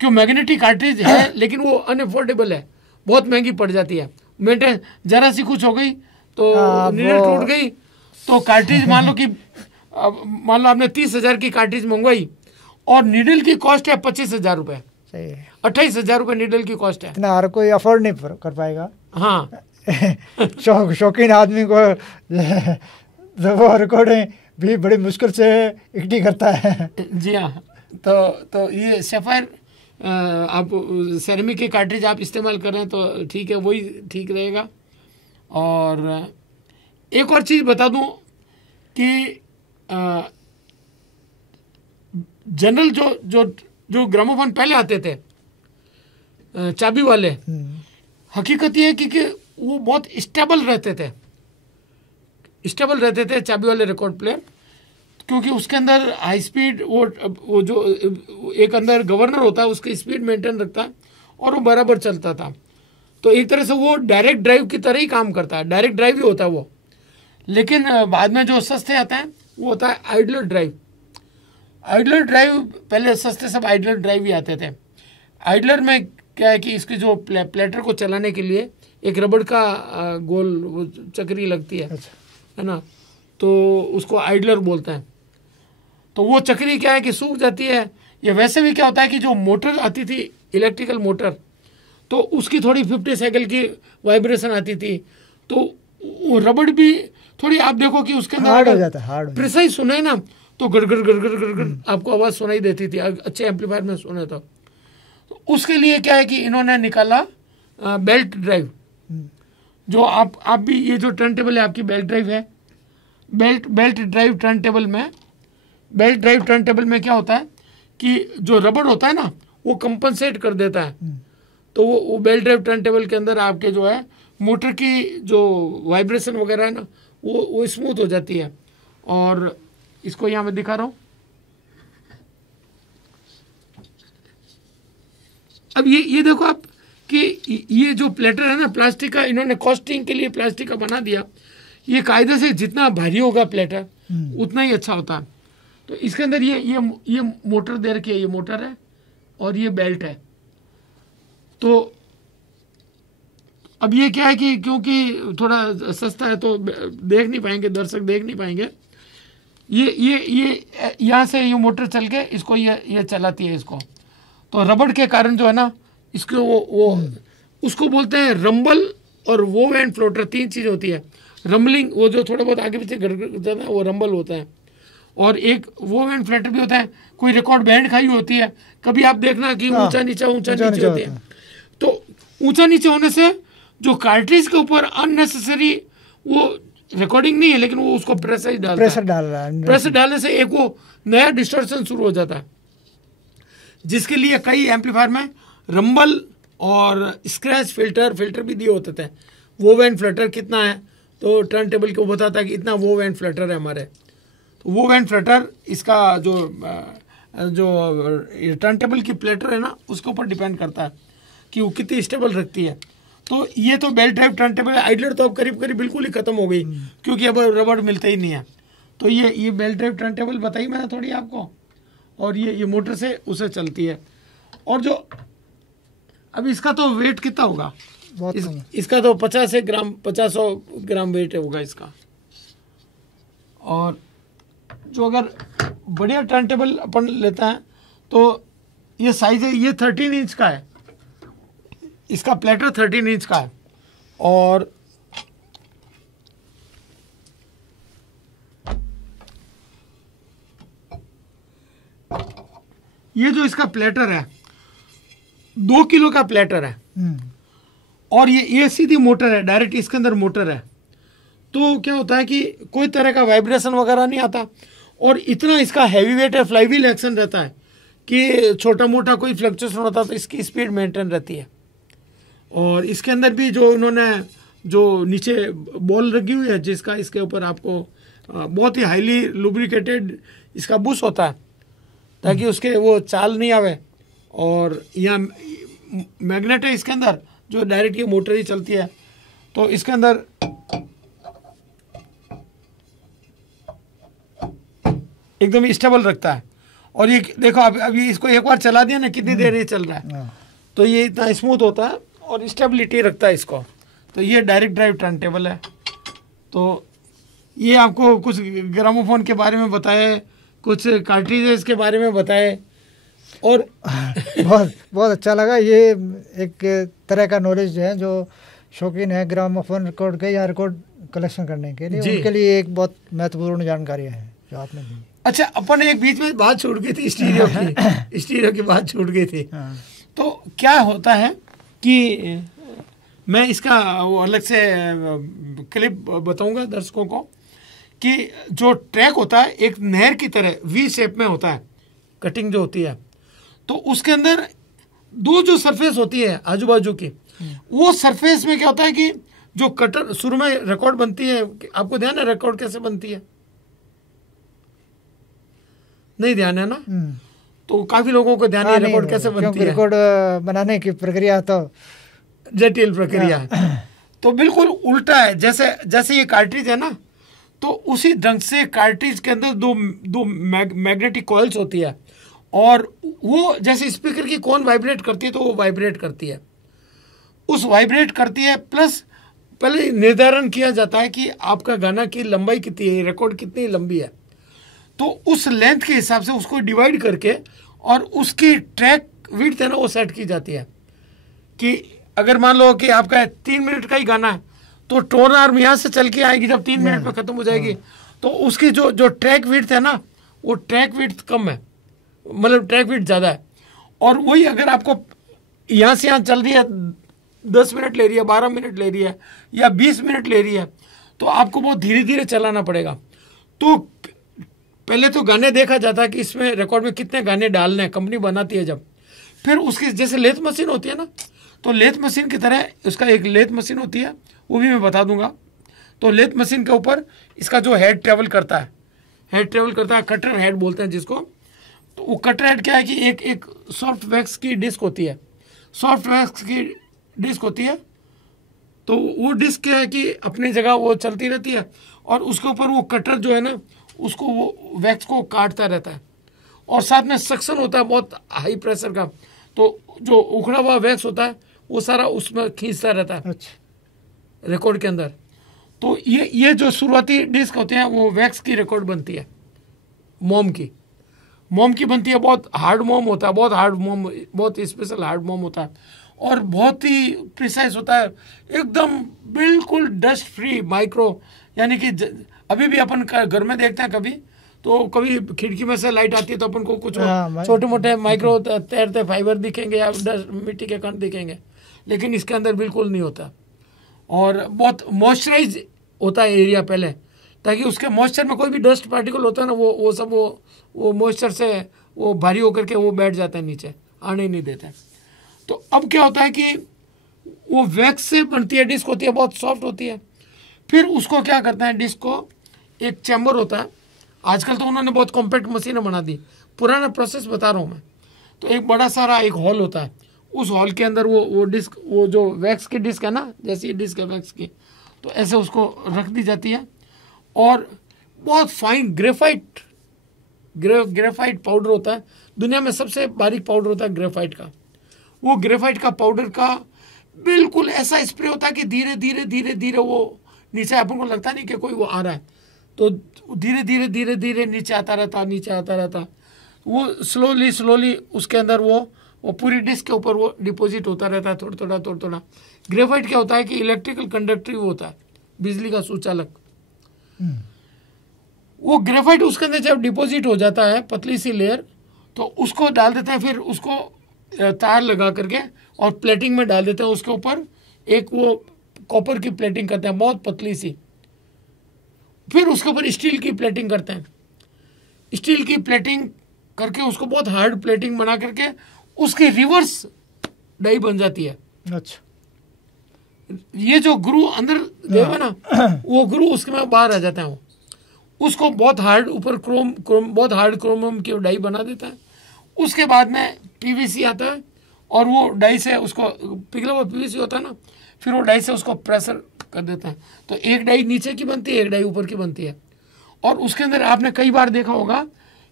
क्यों मैग्नेटिक कार्ट्रिज है लेकिन वो अनअफोर्डेबल है, बहुत महंगी पड़ जाती है मेंटेन। जरा सी कुछ हो गई तो नीडल टूट गई तो कार्ट्रिज मान लो आपने 30,000 की कार्ट्रिज मंगवाई और नीडल की कॉस्ट है 25,000 रुपये, 28,000 रुपये नीडल की कॉस्ट है। इतना हर कोई अफोर्ड नहीं कर पाएगा। हाँ शौकीन आदमी को वो रिकॉर्डिंग भी बड़ी मुश्किल से इकट्ठी करता है। जी हाँ, तो ये सैफायर आप सेरेमिक की कार्ट्रिज आप इस्तेमाल करें तो ठीक है, वही ठीक रहेगा। और एक और चीज़ बता दूं कि जनरल जो ग्रामोफोन पहले आते थे चाबी वाले, हकीकत ये है कि वो बहुत स्टेबल रहते थे चाबी वाले रिकॉर्ड प्लेयर, क्योंकि उसके अंदर हाई स्पीड वो जो एक अंदर गवर्नर होता है उसकी स्पीड मेंटेन रखता है और वो बराबर चलता था। तो एक तरह से वो डायरेक्ट ड्राइव की तरह ही काम करता है, डायरेक्ट ड्राइव ही होता है वो। लेकिन बाद में जो सस्ते आते हैं वो होता है आइडलर ड्राइव। आइडलर ड्राइव पहले सस्ते सब आइडलर ड्राइव ही आते थे। आइडलर में क्या है कि इसके जो प्लेटर को चलाने के लिए एक रबड़ का गोल वो चक्री लगती है ना, तो उसको आइडलर बोलते हैं। तो वो चक्री क्या है कि सूख जाती है, या वैसे भी क्या होता है कि जो मोटर आती थी इलेक्ट्रिकल मोटर, तो उसकी थोड़ी 50 साइकिल की वाइब्रेशन आती थी, तो वो रबड़ भी थोड़ी आप देखो कि उसके अंदर हार्ड हो जाता है, हार्ड प्रिसाइज सुने ना तो गड़गड़ गड़गड़ गड़गड़ आपको आवाज़ सुनाई देती थी, अच्छे एम्पलीफायर में सुने तो उसके लिए क्या है कि इन्होंने निकाला बेल्ट ड्राइव। जो आप भी ये जो टर्न टेबल है आपकी बेल्ट ड्राइव है, बेल्ट ड्राइव टर्न टेबल में क्या होता है कि जो रबड़ होता है ना वो कंपनसेट कर देता है। तो वो बेल्ट ड्राइव टर्न टेबल के अंदर आपके जो है मोटर की जो वाइब्रेशन वगैरह है ना वो स्मूथ हो जाती है। और इसको यहाँ मैं दिखा रहा हूँ। अब ये देखो आप कि ये जो प्लेटर है ना प्लास्टिक का, इन्होंने कॉस्टिंग के लिए प्लास्टिक का बना दिया। ये कायदे से जितना भारी होगा प्लेटर उतना ही अच्छा होता है। तो इसके अंदर ये मोटर दे रखी है, ये मोटर है और ये बेल्ट है। तो अब ये क्या है कि क्योंकि थोड़ा सस्ता है तो देख नहीं पाएंगे, दर्शक देख नहीं पाएंगे। ये यहाँ से ये मोटर चल के इसको ये चलाती है इसको। तो रबड़ के कारण जो है ना इसको वो उसको बोलते हैं रंबल और वोव एंड फ्लोटर, तीन चीज़ होती है। रंबलिंग वो जो थोड़ा बहुत आगे पीछे जाता है वो रंबल होता है, और एक वोव एंड फ्लोटर भी होता है। कोई रिकॉर्ड बैंड खाई होती है, कभी आप देखना कि ऊंचा नीचा होती है। तो ऊंचा नीचे होने से जो कार्ट्रिज के ऊपर अननेसेसरी वो रिकॉर्डिंग नहीं है, लेकिन वो उसको प्रेशर डाल रहा है। प्रेशर डालने से एक वो नया डिस्टॉर्शन शुरू हो जाता है, जिसके लिए कई एम्पलीफायर में रंबल और स्क्रैच फिल्टर भी दिए होते थे। वोव एंड फ्लटर कितना है तो टर्न टेबल को बताता है कि इतना वोव एंड फ्लटर है हमारे। तो वोव एंड फ्लटर इसका जो टर्न टेबल की प्लेटर है ना उसके ऊपर डिपेंड करता है कि वो कितनी स्टेबल रखती है। तो ये तो belt drive turn table, idler तो अब करीब करीब बिल्कुल ही खत्म हो गई क्योंकि अब रबड़ मिलता ही नहीं है। तो ये बेल्ट ड्राइव टर्न टेबल बताई मैंने थोड़ी आपको, और ये मोटर से उसे चलती है। और जो अब इसका तो वेट कितना होगा, बहुत कम है। इसका तो 50 ग्राम वेट होगा इसका। और जो अगर बढ़िया टर्न टेबल अपन लेता है तो ये साइज है, ये 13 इंच का है, इसका प्लेटर 13 इंच का है। और ये जो इसका प्लेटर है 2 किलो का प्लेटर है। और ये सीधी मोटर है, डायरेक्ट इसके अंदर मोटर है। तो क्या होता है कि कोई तरह का वाइब्रेशन वगैरह नहीं आता। और इतना इसका हैवी वेट है, फ्लाईव्हील एक्शन रहता है कि छोटा मोटा कोई फ्लक्चुएशन होता तो इसकी स्पीड मेंटेन रहती है। और इसके अंदर भी जो उन्होंने जो नीचे बॉल लगी हुई है, जिसका इसके ऊपर आपको बहुत ही हाईली लुब्रिकेटेड इसका बुश होता है ताकि उसके वो चाल नहीं आवे। और यहाँ मैग्नेट है इसके अंदर जो डायरेक्ट ये मोटर ही चलती है। तो इसके अंदर एकदम स्टेबल रखता है। और ये देखो अभी इसको एक बार चला दिया ना, कितनी देर ये चल रहा है, तो ये इतना स्मूथ होता है और स्टेबिलिटी रखता है इसको। तो ये डायरेक्ट ड्राइव टर्न टेबल है। तो ये आपको कुछ ग्रामोफोन के बारे में बताए, कुछ कार्ट्रिजेस के बारे में बताए। और बहुत अच्छा लगा। ये एक तरह का नॉलेज जो है, जो शौकीन है ग्रामोफोन रिकॉर्ड के या रिकॉर्ड कलेक्शन करने के लिए, उनके लिए एक बहुत महत्वपूर्ण जानकारी है जो आपने दी। अच्छा, अपन एक बीच में बात छूट गई थी स्टीरियो की बात छूट गई थी। तो क्या होता है कि मैं इसका वो अलग से क्लिप बताऊंगा दर्शकों को कि जो ट्रैक होता है एक नहर की तरह वी शेप में होता है, कटिंग जो होती है। तो उसके अंदर 2 जो सरफेस होती है आजू बाजू की, वो सरफेस में क्या होता है कि जो कटर शुरू में रिकॉर्ड बनती है, आपको ध्यान है रिकॉर्ड कैसे बनती है? नहीं ध्यान है ना? तो काफी लोगों को ध्यान है रिकॉर्ड कैसे बनती है। रिकॉर्ड बनाने की प्रक्रिया तो जटिल प्रक्रिया है। तो बिल्कुल उल्टा है। जैसे ये कार्ट्रिज है ना, तो उसी ढंग से कार्ट्रिज के अंदर दो मैग्नेटिक कॉइल्स होती है। और वो जैसे स्पीकर की कॉइन वाइब्रेट करती है तो वो वाइब्रेट करती है, उस वाइब्रेट करती है। प्लस पहले निर्धारण किया जाता है कि आपका गाना की लंबाई कितनी है, रिकॉर्ड कितनी लंबी है। तो उस लेंथ के हिसाब से उसको डिवाइड करके और उसकी ट्रैक विड्थ है ना वो सेट की जाती है। कि अगर मान लो कि आपका 3 मिनट का ही गाना है तो टोन आर्म यहाँ से चल के आएगी, जब 3 मिनट में खत्म हो जाएगी तो उसकी जो ट्रैक विड्थ है ना, वो ट्रैक विड्थ कम है, मतलब ट्रैक विड्थ ज़्यादा है। और वही अगर आपको यहाँ से यहाँ चल रही है, 10 मिनट ले रही है, 12 मिनट ले रही है या 20 मिनट ले रही है, तो आपको बहुत धीरे धीरे चलाना पड़ेगा। तो पहले तो गाने देखा जाता है कि इसमें रिकॉर्ड में कितने गाने डालने हैं, कंपनी बनाती है जब। फिर उसकी जैसे लेथ मशीन होती है ना, तो लेथ मशीन की तरह उसका एक लेथ मशीन होती है, वो भी मैं बता दूंगा। तो लेथ मशीन के ऊपर इसका जो हेड ट्रेवल करता है, कटर हेड बोलते हैं जिसको। तो वो कटर हेड क्या है कि एक सॉफ्ट वैक्स की डिस्क होती है, तो वो डिस्क क्या है कि अपनी जगह वो चलती रहती है और उसके ऊपर वो कटर जो है ना, उसको वो वैक्स को काटता रहता है। और साथ में सक्शन होता है बहुत हाई प्रेशर का, तो जो उखड़ा हुआ वैक्स होता है वो सारा उसमें खींचता रहता है। अच्छा। रिकॉर्ड के अंदर। तो ये जो शुरुआती डिस्क होते हैं वो वैक्स की रिकॉर्ड बनती है, मोम की बनती है। बहुत हार्ड मोम होता है, बहुत स्पेशल हार्ड मोम होता है और बहुत ही प्रिसाइज होता है, एकदम बिल्कुल डस्ट फ्री माइक्रो। यानी कि अभी भी अपन घर में देखते हैं कभी खिड़की में से लाइट आती है तो अपन को कुछ छोटे मोटे माइक्रो तैरते फाइबर दिखेंगे या मिट्टी के कण दिखेंगे, लेकिन इसके अंदर बिल्कुल नहीं होता। और बहुत मॉइस्चराइज होता है एरिया पहले, ताकि उसके मॉइस्चर में कोई भी डस्ट पार्टिकल होता है ना, वो सब वो मॉइस्चर से वो भारी होकर के वो बैठ जाता है, नीचे आने ही नहीं देते। तो अब क्या होता है कि वो वैक्स से बनती है डिस्क होती है, बहुत सॉफ्ट होती है। फिर उसको क्या करते हैं, डिस्क को एक चैम्बर होता है, आजकल तो उन्होंने बहुत कॉम्पैक्ट मशीनें बना दी, पुराना प्रोसेस बता रहा हूँ मैं। तो एक बड़ा सारा एक हॉल होता है, उस हॉल के अंदर वो डिस्क, वो जो वैक्स की डिस्क है ना, जैसी डिस्क है वैक्स की, तो ऐसे उसको रख दी जाती है। और बहुत फाइन ग्रेफाइट पाउडर होता है, दुनिया में सबसे बारीक पाउडर होता है ग्रेफाइट का। वो ग्रेफाइट का पाउडर का बिल्कुल ऐसा स्प्रे होता है कि धीरे धीरे धीरे धीरे वो नीचे, अपन को लगता नहीं कि कोई वो आ रहा है, तो धीरे धीरे धीरे धीरे नीचे आता रहता, नीचे आता रहता, वो स्लोली स्लोली उसके अंदर वो पूरी डिस्क के ऊपर वो डिपॉजिट होता रहता है, थोड़ा थोड़ा थोड़ा थोड़ा। ग्रेफाइट क्या होता है कि इलेक्ट्रिकल कंडक्टिव होता है, बिजली का सुचालक। वो ग्रेफाइट उसके अंदर जब डिपॉजिट हो जाता है पतली सी लेयर, तो उसको डाल देते हैं, फिर उसको तार लगा करके और प्लेटिंग में डाल देते हैं, उसके ऊपर एक वो कॉपर की प्लेटिंग करते हैं बहुत पतली सी, फिर उसके ऊपर स्टील की प्लेटिंग करते हैं। स्टील की प्लेटिंग करके उसको बहुत हार्ड प्लेटिंग बना करके उसकी रिवर्स डाई बन जाती है। अच्छा, ये जो ग्रू अंदर देगा ना, वो ग्रू उसके में बाहर आ जाता है, वो उसको बहुत हार्ड ऊपर क्रोम बहुत हार्ड क्रोम की डाई बना देता है। उसके बाद में पीवीसी आता है और वो डाई से उसको पिघला हुआ पीवीसी होता है ना, फिर वो डाई से उसको प्रेशर कर देता है, तो एक डाई नीचे की बनती है, एक डाई ऊपर की बनती है। और उसके अंदर आपने कई बार देखा होगा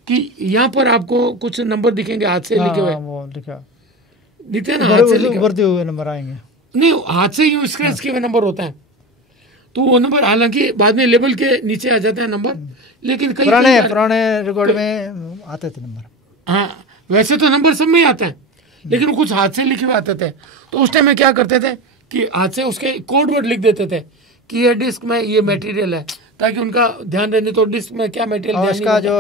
कि यहाँ पर आपको कुछ नंबर दिखेंगे हाथ से लिखे हुए, दिखते हैं ना, हाथ से लिखे हुए नंबर आएंगे, नहीं हाथ से यूं स्क्रैच किए हुए नंबर होता है, तो वो नंबर हालांकि बाद में लेबल के नीचे आ जाते हैं नंबर, लेकिन कई पुराने रिकॉर्ड में आते थे नंबर। हाँ, वैसे तो नंबर सब में ही आते हैं, लेकिन वो कुछ हाथ से लिखे हुए आते थे। तो उस टाइम में क्या करते थे कि हाथ से उसके कोड वर्ड लिख देते थे कि ये डिस्क में ये मटेरियल है, ताकि उनका ध्यान रहने, तो डिस्क में क्या मटेरियल, और इसका जो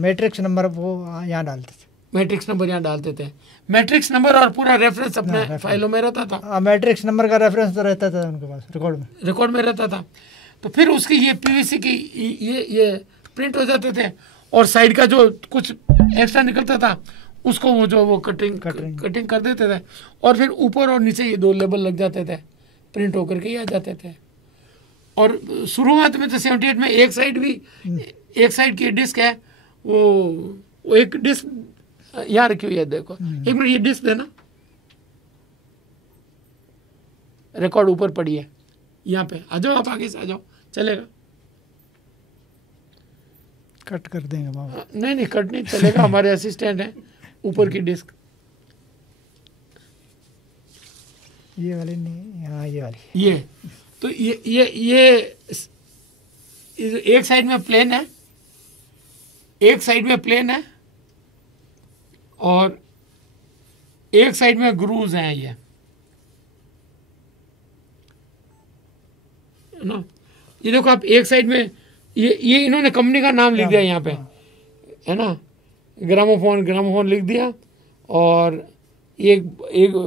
मैट्रिक्स नंबर वो यहाँ डालते थे, मैट्रिक्स नंबर यहाँ डालते थे, मैट्रिक्स नंबर और पूरा रेफरेंस अपने फाइलों में रहता था। मैट्रिक्स नंबर का रेफरेंस तो रहता था उनके पास, रिकॉर्ड में रहता था। तो फिर उसकी ये पीवीसी की ये प्रिंट हो जाते थे, और साइड का जो कुछ एक्स्ट्रा निकलता था उसको वो कटिंग कर देते थे, और फिर ऊपर और नीचे ये दो लेबल लग जाते थे, प्रिंट होकर के आ जाते थे। और शुरुआत में तो 78 में एक साइड की डिस्क है, वो एक डिस्क यहाँ रखी हुई है, देखो एक मिनट, ये डिस्क देना, रिकॉर्ड ऊपर पड़ी है, यहाँ पे आ जाओ, आप आगे से आ जाओ, चलेगा, कट कर देंगे बाबा। नहीं कट नहीं चलेगा, हमारे असिस्टेंट है, ऊपर की डिस्क, ये वाली नहीं, हाँ ये वाली, ये तो ये एक साइड में प्लेन है, एक साइड में प्लेन है, और एक साइड में ग्रूव्स हैं, ये ना, ये देखो आप, एक साइड में ये इन्होंने कंपनी का नाम लिख दिया यहाँ पे, है ना, ग्रामोफोन लिख दिया, और एक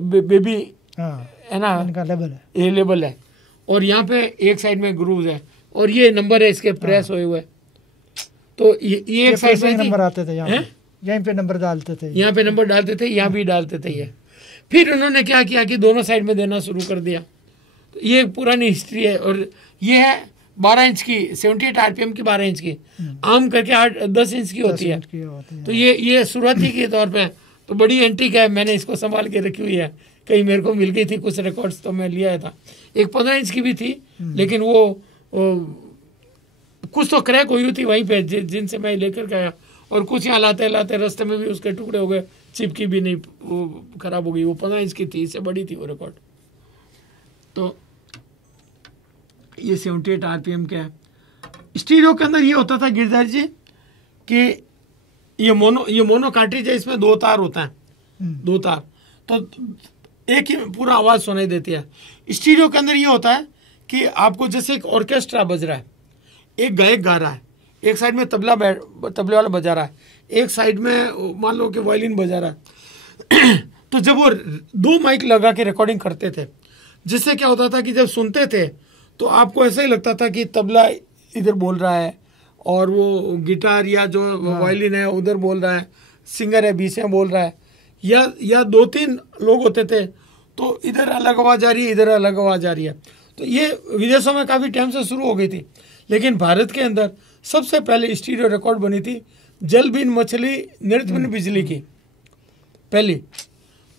बेबी है ना, इनका लेबल है, ये लेबल है, और यहाँ पे एक साइड में ग्रूव्स है, और ये नंबर है इसके प्रेस हुए हुए। तो ये एक साइड में नंबर आते थे, यहीं पे नंबर डालते थे, यहाँ पे नंबर डालते थे, यहाँ भी डालते थे ये। फिर उन्होंने क्या किया कि दोनों साइड में देना शुरू कर दिया। तो ये पुरानी हिस्ट्री है, और ये है 12 इंच की, 78 आरपीएम की 12 इंच की, आम करके 10 इंच की होती है। तो ये शुरुआती के तौर पे तो बड़ी एंटीक है, मैंने इसको संभाल के रखी हुई है, कहीं मेरे को मिल गई थी कुछ रिकॉर्ड्स, तो मैं लिया था। एक 15 इंच की भी थी, लेकिन वो कुछ तो क्रैक हुई थी वहीं पे जिनसे मैं लेकर गया, और कुछ यहाँ लाते लाते रास्ते में भी उसके टुकड़े हो गए, चिपकी भी नहीं, वो खराब हो गई। वो 15 इंच की थी, इससे बड़ी थी वो रिकॉर्ड। तो ये 78 आरपीएम का है। स्टीरियो के अंदर ये होता था गिरधर जी कि ये मोनो कार्ट्रिज है, इसमें 2 तार होता है, 2 तार, तो एक ही पूरा आवाज सुनाई देती है। स्टीरियो के अंदर ये होता है कि आपको जैसे एक ऑर्केस्ट्रा बज रहा है, एक गायक गा रहा है, एक साइड में तबले वाला बजा रहा है, एक साइड में मान लो कि वायलिन बजा रहा है। तो जब वो 2 माइक लगा के रिकॉर्डिंग करते थे, जिससे क्या होता था कि जब सुनते थे तो आपको ऐसा ही लगता था कि तबला इधर बोल रहा है, और वो गिटार या जो वायलिन है उधर बोल रहा है, सिंगर है बीच में बोल रहा है, या 2-3 लोग होते थे, तो इधर अलग आवाज आ रही है, इधर अलग आवाज आ रही है। तो ये विदेशों में काफ़ी टाइम से शुरू हो गई थी, लेकिन भारत के अंदर सबसे पहले स्टीरियो रिकॉर्ड बनी थी जल बिन मछली नृत्य बिन बिजली की पहली,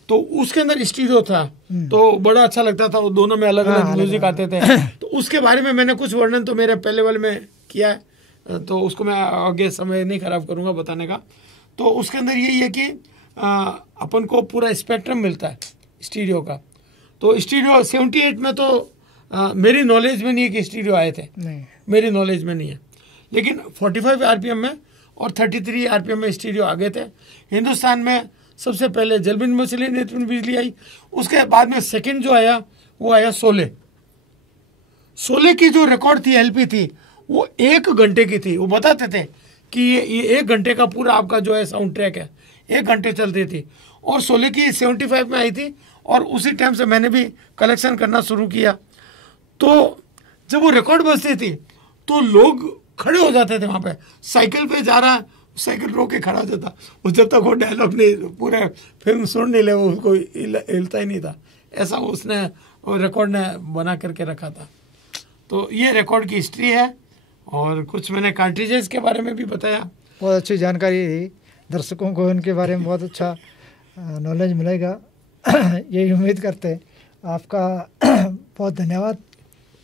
तो उसके अंदर स्टीरियो था, तो बड़ा अच्छा लगता था, वो दोनों में अलग अलग म्यूजिक आते थे। तो उसके बारे में मैंने कुछ वर्णन तो मेरे पहले वाले में किया है, तो उसको मैं आगे समय नहीं खराब करूंगा बताने का। तो उसके अंदर यही है कि अपन को पूरा स्पेक्ट्रम मिलता है स्टीरियो का। तो स्टीरियो 78 में तो मेरी नॉलेज में नहीं है कि स्टीरियो आए थे, नहीं, मेरी नॉलेज में नहीं है। लेकिन 45 आरपीएम में और 33 आरपीएम में स्टीरियो आ गए थे। हिंदुस्तान में सबसे पहले जलबिंद मछली नेत्र में बिजली आई, उसके बाद में सेकंड जो आया वो आया शोले। शोले की जो रिकॉर्ड थी, एलपी थी, वो 1 घंटे की थी। वो बताते थे कि ये 1 घंटे का पूरा आपका जो है साउंड ट्रैक है, 1 घंटे चलती थी। और शोले की 75 में आई थी और उसी टाइम से मैंने भी कलेक्शन करना शुरू किया। तो जब वो रिकॉर्ड बजती थी तो लोग खड़े हो जाते थे वहाँ पे। साइकिल पे जा रहा, साइकिल रोक के खड़ा हो जाता, वो जब तक वो डायलॉग नहीं पूरे फिल्म सुन नहीं ले वो उसको हिलता ही नहीं था। ऐसा उसने वो रिकॉर्ड ने बना करके रखा था। तो ये रिकॉर्ड की हिस्ट्री है। और कुछ मैंने कार्ट्रिजेस के बारे में भी बताया। बहुत अच्छी जानकारी दी दर्शकों को, इनके बारे में बहुत अच्छा नॉलेज मिलेगा यही उम्मीद करते हैं। आपका बहुत धन्यवाद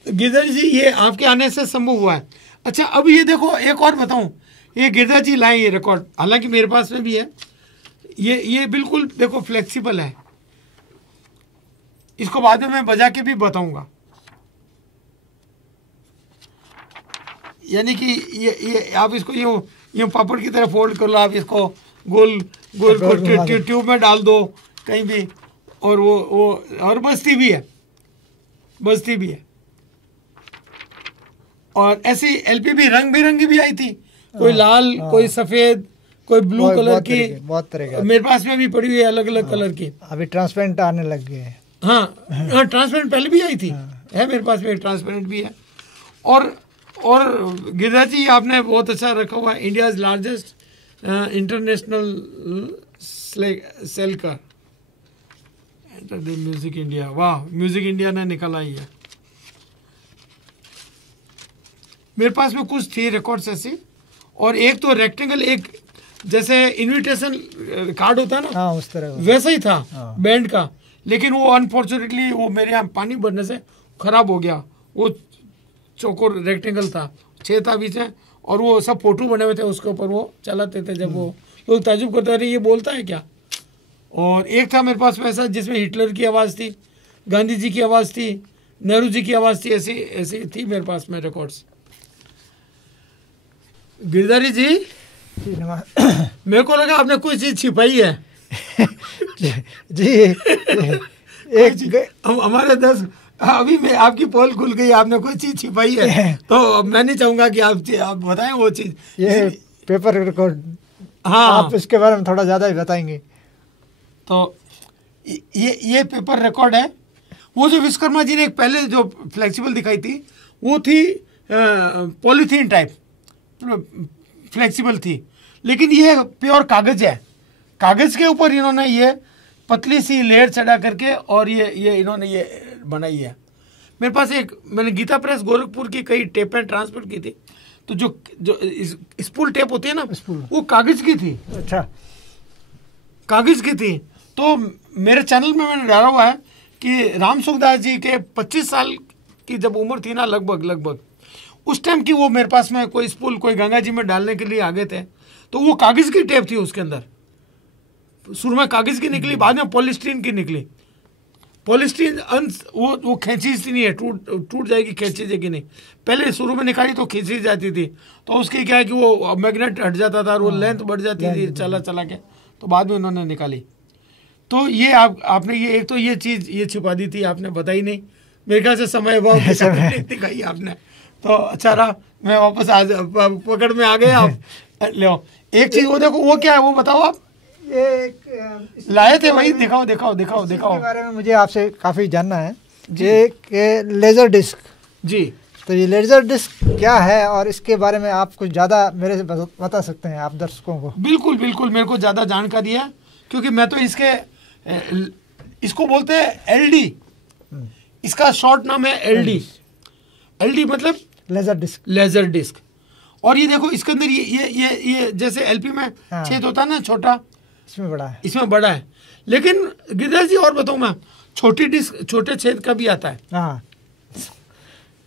गिरधर जी, ये आपके आने से संभव हुआ है। अच्छा, अब ये देखो एक और बताऊं, ये गिरधर जी लाए ये रिकॉर्ड, हालांकि मेरे पास में भी है। ये बिल्कुल देखो फ्लेक्सिबल है, इसको बाद में मैं बजा के भी बताऊंगा। यानी कि ये आप इसको यूं पापड़ की तरह फोल्ड कर लो, आप इसको गोल गोल ट्यूब में डाल दो कहीं भी, और वो और बजती भी है, बजती भी है। और ऐसी एलपी भी रंग बिरंगी भी आई थी, कोई लाल, कोई सफेद, कोई ब्लू कलर की, बहुत तरह की मेरे पास में भी पड़ी हुई है अलग अलग कलर की। अभी ट्रांसपेरेंट आने लग गए हैं। हाँ, ट्रांसपेरेंट पहले भी आई थी, है मेरे पास में ट्रांसपेरेंट भी है। और गिरधर जी आपने बहुत अच्छा रखा हुआ है, इंडियाज लार्जेस्ट इंटरनेशनल सेल का म्यूजिक इंडिया। वाह, म्यूजिक इंडिया ने निकाला ही है। मेरे पास में कुछ थी रिकॉर्ड्स ऐसी, और एक तो रेक्टेंगल, एक जैसे इनविटेशन कार्ड होता है ना, हाँ, उस तरह वैसा ही था बैंड का। लेकिन वो अनफॉर्चुनेटली वो मेरे यहाँ पानी भरने से खराब हो गया। वो चौकोर रेक्टेंगल था, 6 था बीच में, और वो सब फोटो बने हुए थे उसके ऊपर, वो चलाते थे जब वो लोग ताजुब करते रहे ये बोलता है क्या। और एक था मेरे पास में ऐसा जिसमें हिटलर की आवाज़ थी, गांधी जी की आवाज़ थी, नेहरू जी की आवाज़ थी, ऐसी ऐसी थी मेरे पास में रिकॉर्ड्स। गिरधारी जी, मेरे को लगा आपने कोई चीज़ छिपाई है। जी एक हमारे 10 अभी मैं आपकी पोल खुल गई, आपने कोई चीज़ छिपाई है, तो मैं नहीं चाहूँगा कि आप बताएं वो चीज़। ये पेपर रिकॉर्ड, हाँ, आप इसके बारे में थोड़ा ज़्यादा ही बताएंगे। तो ये पेपर रिकॉर्ड है। वो जो विश्वकर्मा जी ने एक पहले जो फ्लेक्सिबल दिखाई थी वो थी पॉलीथीन टाइप, फ्लेक्सिबल थी, लेकिन ये प्योर कागज है। कागज के ऊपर इन्होंने ये पतली सी लेयर चढ़ा करके और ये इन्होंने ये बनाई है। मेरे पास एक, मैंने गीता प्रेस गोरखपुर की कई टेपें ट्रांसफर की थी, तो जो स्पूल टेप होती है ना, वो कागज की थी। अच्छा, कागज की थी। तो मेरे चैनल में मैंने डाला हुआ है कि राम सुखदास जी के 25 साल की जब उम्र थी ना, लगभग उस टाइम की वो मेरे पास में कोई स्पूल कोई गंगा जी में डालने के लिए आ गए थे, तो वो कागज की टेप थी उसके अंदर। शुरू में कागज की निकली, बाद में पॉलिस्टीन की निकली। पॉलिस्टीन वो खींची नहीं है, टूट जाएगी, खींची जाएगी नहीं। पहले शुरू में निकाली तो खींची जाती थी, तो उसकी क्या है कि वो मैग्नेट हट जाता था और वो लेंथ बढ़ जाती थी चला के, तो बाद में उन्होंने निकाली। तो ये आपने ये एक तो ये चीज़ ये छिपा दी थी, आपने बताई नहीं। मेरे ख्याल से समय बहुत दिखाई आपने, तो अच्छा रहा, मैं वापस पकड़ में आ गया। आप लो एक चीज़, वो देखो, वो क्या है वो बताओ आप। ये लाए थे वही, दिखाओ। इसके बारे में मुझे आपसे काफ़ी जानना है। ये लेज़र डिस्क जी, तो ये लेज़र डिस्क क्या है और इसके बारे में आप कुछ ज़्यादा मेरे से बता सकते हैं आप दर्शकों को? बिल्कुल मेरे को ज़्यादा जानकारी है, क्योंकि मैं तो इसको बोलते हैं एलडी, इसका शॉर्ट नाम है एलडी मतलब लेज़र डिस्क। और ये देखो इसके अंदर ये जैसे एलपी में छेद होता है ना छोटा, इसमें बड़ा है। लेकिन गिरधर जी और बताऊं मैं, छोटी डिस्क छोटे छेद का भी आता है। हाँ,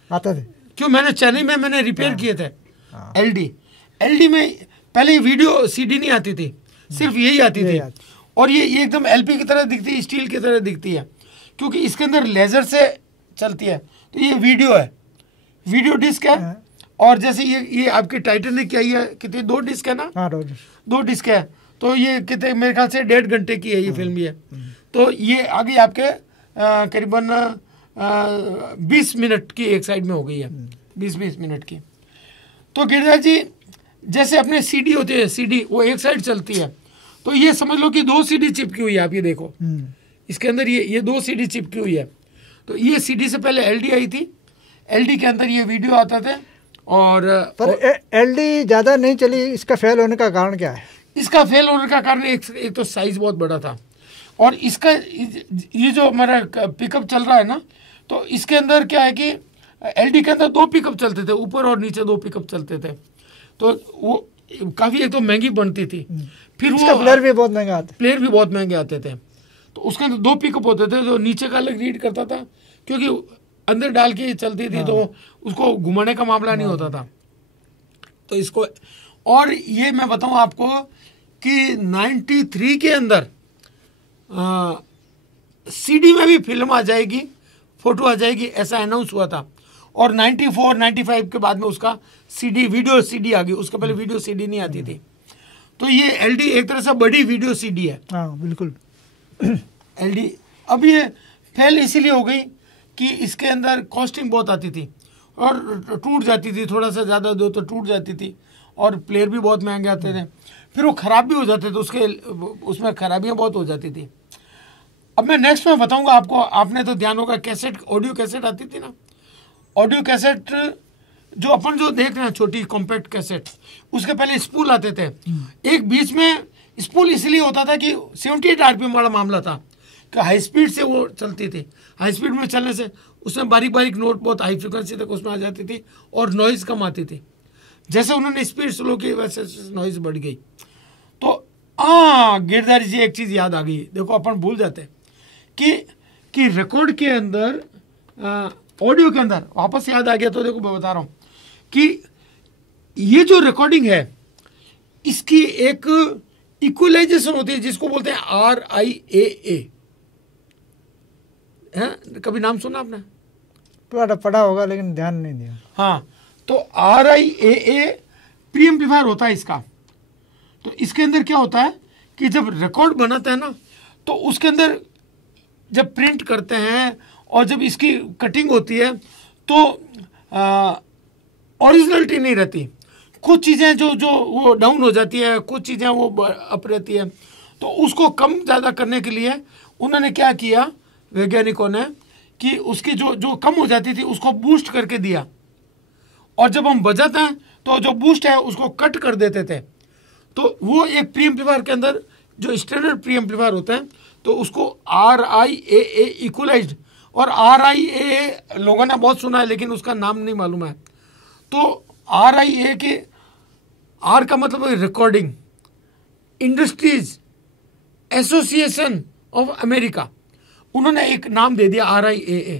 आता थे, क्यों, मैंने चेन्नई में मैंने रिपेयर किए थे। एलडी में पहले वीडियो सीडी नहीं आती थी, सिर्फ यही आती थी, और ये एकदम एलपी की तरह दिखती है, स्टील की तरह दिखती है। क्योंकि इसके अंदर लेजर से चलती है। तो ये वीडियो है, वीडियो डिस्क है। और जैसे ये आपकी टाइटैनिक क्या, ये कितनी 2 डिस्क है ना? हाँ, 2 डिस्क है। तो ये कितने, मेरे ख्याल से 1.5 घंटे की है ये फिल्म ये। तो ये आ गई आपके करीबन 20 मिनट की एक साइड में हो गई है, 20 मिनट की। तो गिरिराज जी जैसे अपने सीडी होती है, सीडी वो एक साइड चलती है, तो ये समझ लो कि 2 सीडी चिपकी हुई है। आप ये देखो इसके अंदर ये 2 सीडी चिपकी हुई है। तो ये सीडी से पहले एलडी आई थी, एलडी के अंदर ये वीडियो आता था। और पर एलडी ज़्यादा नहीं चली, इसका फेल होने का कारण क्या है? इसका फेल होने का कारण एक तो साइज बहुत बड़ा था, और इसका ये जो हमारा पिकअप चल रहा है ना, तो इसके अंदर क्या है कि एलडी के अंदर 2 पिकअप चलते थे, ऊपर और नीचे 2 पिकअप चलते थे। तो वो काफ़ी एक तो महंगी बनती थी, फिर वो प्लेयर भी बहुत महंगा आते, प्लेयर भी बहुत महंगे आते थे। तो उसके अंदर 2 पिकअप होते थे, जो नीचे का अलग रीड करता था, क्योंकि अंदर डाल के चलती थी। तो उसको घुमाने का मामला नहीं होता था। तो इसको, और ये मैं बताऊं आपको कि 93 के अंदर सीडी में भी फिल्म आ जाएगी, फोटो आ जाएगी, ऐसा अनाउंस हुआ था। और 94, 95 के बाद में उसका सीडी, वीडियो सीडी आ गई। उसके पहले वीडियो सीडी नहीं आती थी। तो ये एलडी एक तरह से बड़ी वीडियो सीडी है। हाँ बिल्कुल। एलडी अब ये फेल इसीलिए हो गई कि इसके अंदर कॉस्टिंग बहुत आती थी और टूट जाती थी, थोड़ा सा ज़्यादा दो तो टूट जाती थी, और प्लेयर भी बहुत महंगे आते थे, फिर वो ख़राब भी हो जाते थे, उसके उसमें खराबियाँ बहुत हो जाती थी। अब मैं नेक्स्ट में बताऊंगा आपको। आपने तो ध्यान होगा कैसेट, ऑडियो कैसेट आती थी ना, ऑडियो कैसेट जो अपन जो देख रहे हैं, छोटी कॉम्पैक्ट कैसेट, उसके पहले स्पूल आते थे। एक बीच में स्पूल इसलिए होता था कि 78 आरपीएम वाला मामला था कि हाई स्पीड से वो चलती थी। हाई स्पीड में चलने से उसमें बारीक बारीक नोट बहुत हाई फ्रिक्वेंसी तक उसमें आ जाती थी और नॉइज़ कम आती थी। जैसे उन्होंने स्पीड स्लो की वैसे नॉइज़ बढ़ गई। तो गिरधारी जी एक चीज़ याद आ गई, देखो अपन भूल जाते हैं कि रिकॉर्ड के अंदर, ऑडियो के अंदर वापस याद आ गया। तो देखो मैं बता रहा हूँ कि ये जो रिकॉर्डिंग है इसकी एक इक्वलाइजेशन होती है जिसको बोलते हैं RIAA। है, कभी नाम सुना आपने? पढ़ा होगा लेकिन ध्यान नहीं दिया। हाँ, तो RIAA प्री एम्पलीफायर होता है इसका। तो इसके अंदर क्या होता है कि जब रिकॉर्ड बनाते हैं ना, तो उसके अंदर जब प्रिंट करते हैं और जब इसकी कटिंग होती है तो ओरिजिनलिटी नहीं रहती। कुछ चीज़ें जो वो डाउन हो जाती है, कुछ चीज़ें वो अप रहती है। तो उसको कम ज़्यादा करने के लिए उन्होंने क्या किया वैज्ञानिकों ने कि उसकी जो कम हो जाती थी उसको बूस्ट करके दिया, और जब हम बजाते हैं तो जो बूस्ट है उसको कट कर देते थे। तो वो एक प्री एम्पलीफायर के अंदर जो स्टैंडर्ड प्री एम्पलीफायर होता है तो उसको RIAA इक्वलाइज्ड, और RIAA लोगों ने बहुत सुना है लेकिन उसका नाम नहीं मालूम है। तो RIAA के R का मतलब है recording industries association of America, उन्होंने एक नाम दे दिया RIAA।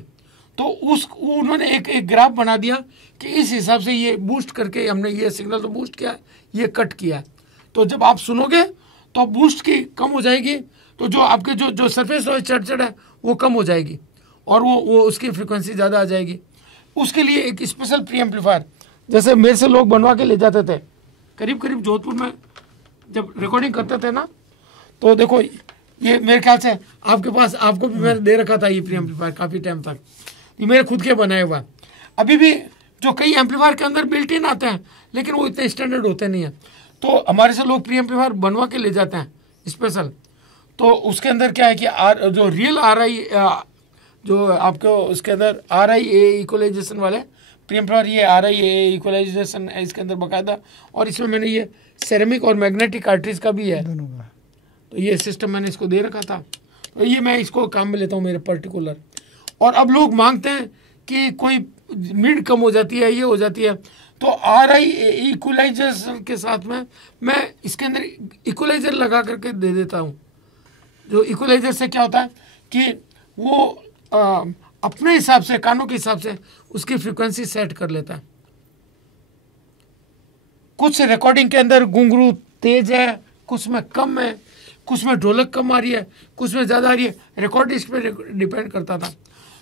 तो उन्होंने एक ग्राफ बना दिया कि इस हिसाब से ये बूस्ट करके हमने ये सिग्नल तो बूस्ट किया, ये कट किया। तो जब आप सुनोगे तो बूस्ट की कम हो जाएगी, तो जो आपके जो सरफेस नॉइज चढ़ है वो कम हो जाएगी, और वो उसकी फ्रीक्वेंसी ज़्यादा आ जाएगी। उसके लिए एक स्पेशल प्री एम्पलीफायर जैसे मेरे से लोग बनवा के ले जाते थे, करीब करीब जोधपुर में जब रिकॉर्डिंग करते थे ना। तो देखो ये मेरे ख्याल से आपके पास, आपको भी मैंने दे रखा था ये प्री एम्पलीफायर काफ़ी टाइम तक, ये मेरे खुद के बनाए हुआ। अभी भी जो कई एम्पलीफायर के अंदर बिल्ट इन आते हैं लेकिन वो इतने स्टैंडर्ड होते नहीं हैं, तो हमारे से लोग प्री एम्पलीफायर बनवा के ले जाते हैं स्पेशल। तो उसके अंदर क्या है कि जो रियल जो आपको उसके अंदर RIAA इक्वलाइजेशन वाले प्री एम्पलीफायर, ये RIAA इक्वलाइजेशन है इसके अंदर बाकायदा, और इसमें मैंने ये सेरेमिक और मैग्नेटिक कार्ट्रिज का भी है। तो ये सिस्टम मैंने इसको दे रखा था, तो ये मैं इसको काम में लेता हूँ मेरे पर्टिकुलर। और अब लोग मांगते हैं कि कोई मिड कम हो जाती है, ये हो जाती है, तो RIAA इक्वलाइजर के साथ में मैं इसके अंदर इक्वलाइजर लगा करके दे देता हूँ। जो इक्वलाइजर से क्या होता है कि वो अपने हिसाब से, कानों के हिसाब से उसकी फ्रीक्वेंसी सेट कर लेता है। कुछ रिकॉर्डिंग के अंदर घुंघरू तेज है, कुछ में कम है, कुछ में ढोलक कम आ रही है, कुछ में ज़्यादा आ रही है, रिकॉर्डिस्ट पे डिपेंड करता था।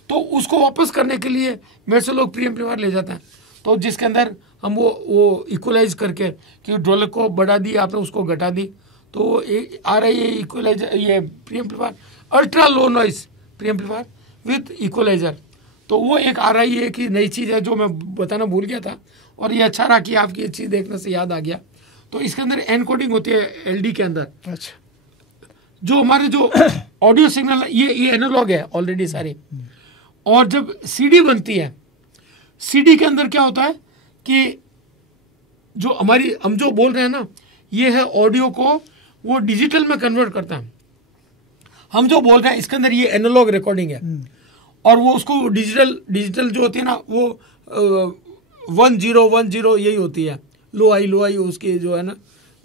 तो उसको वापस करने के लिए मेरे से लोग प्री एम्पलीफायर ले जाते हैं, तो जिसके अंदर हम वो इक्वलाइज करके कि ढोलक को बढ़ा दी आपने, उसको घटा दी, तो आ रहा है ये इक्वलाइजर, ये pre amplifier ultra low noise pre amplifier with equaliser. तो वो एक आ रही है कि नई चीज़ है जो मैं बताना भूल गया था, और ये अच्छा रहा कि आपकी ये चीज़ देखने से याद आ गया। तो इसके अंदर एनकोडिंग होती है एलडी के अंदर। अच्छा, जो हमारे जो ऑडियो सिग्नल ये एनालॉग है ऑलरेडी सारी, और जब सीडी बनती है, सीडी के अंदर क्या होता है कि जो हमारी हम जो बोल रहे हैं ना, ये है ऑडियो को वो डिजिटल में कन्वर्ट करता है। हम जो बोल रहे हैं इसके अंदर ये एनालॉग रिकॉर्डिंग है, और वो उसको डिजिटल जो होती है ना, वो 1010 यही होती है, लो आई उसकी जो है ना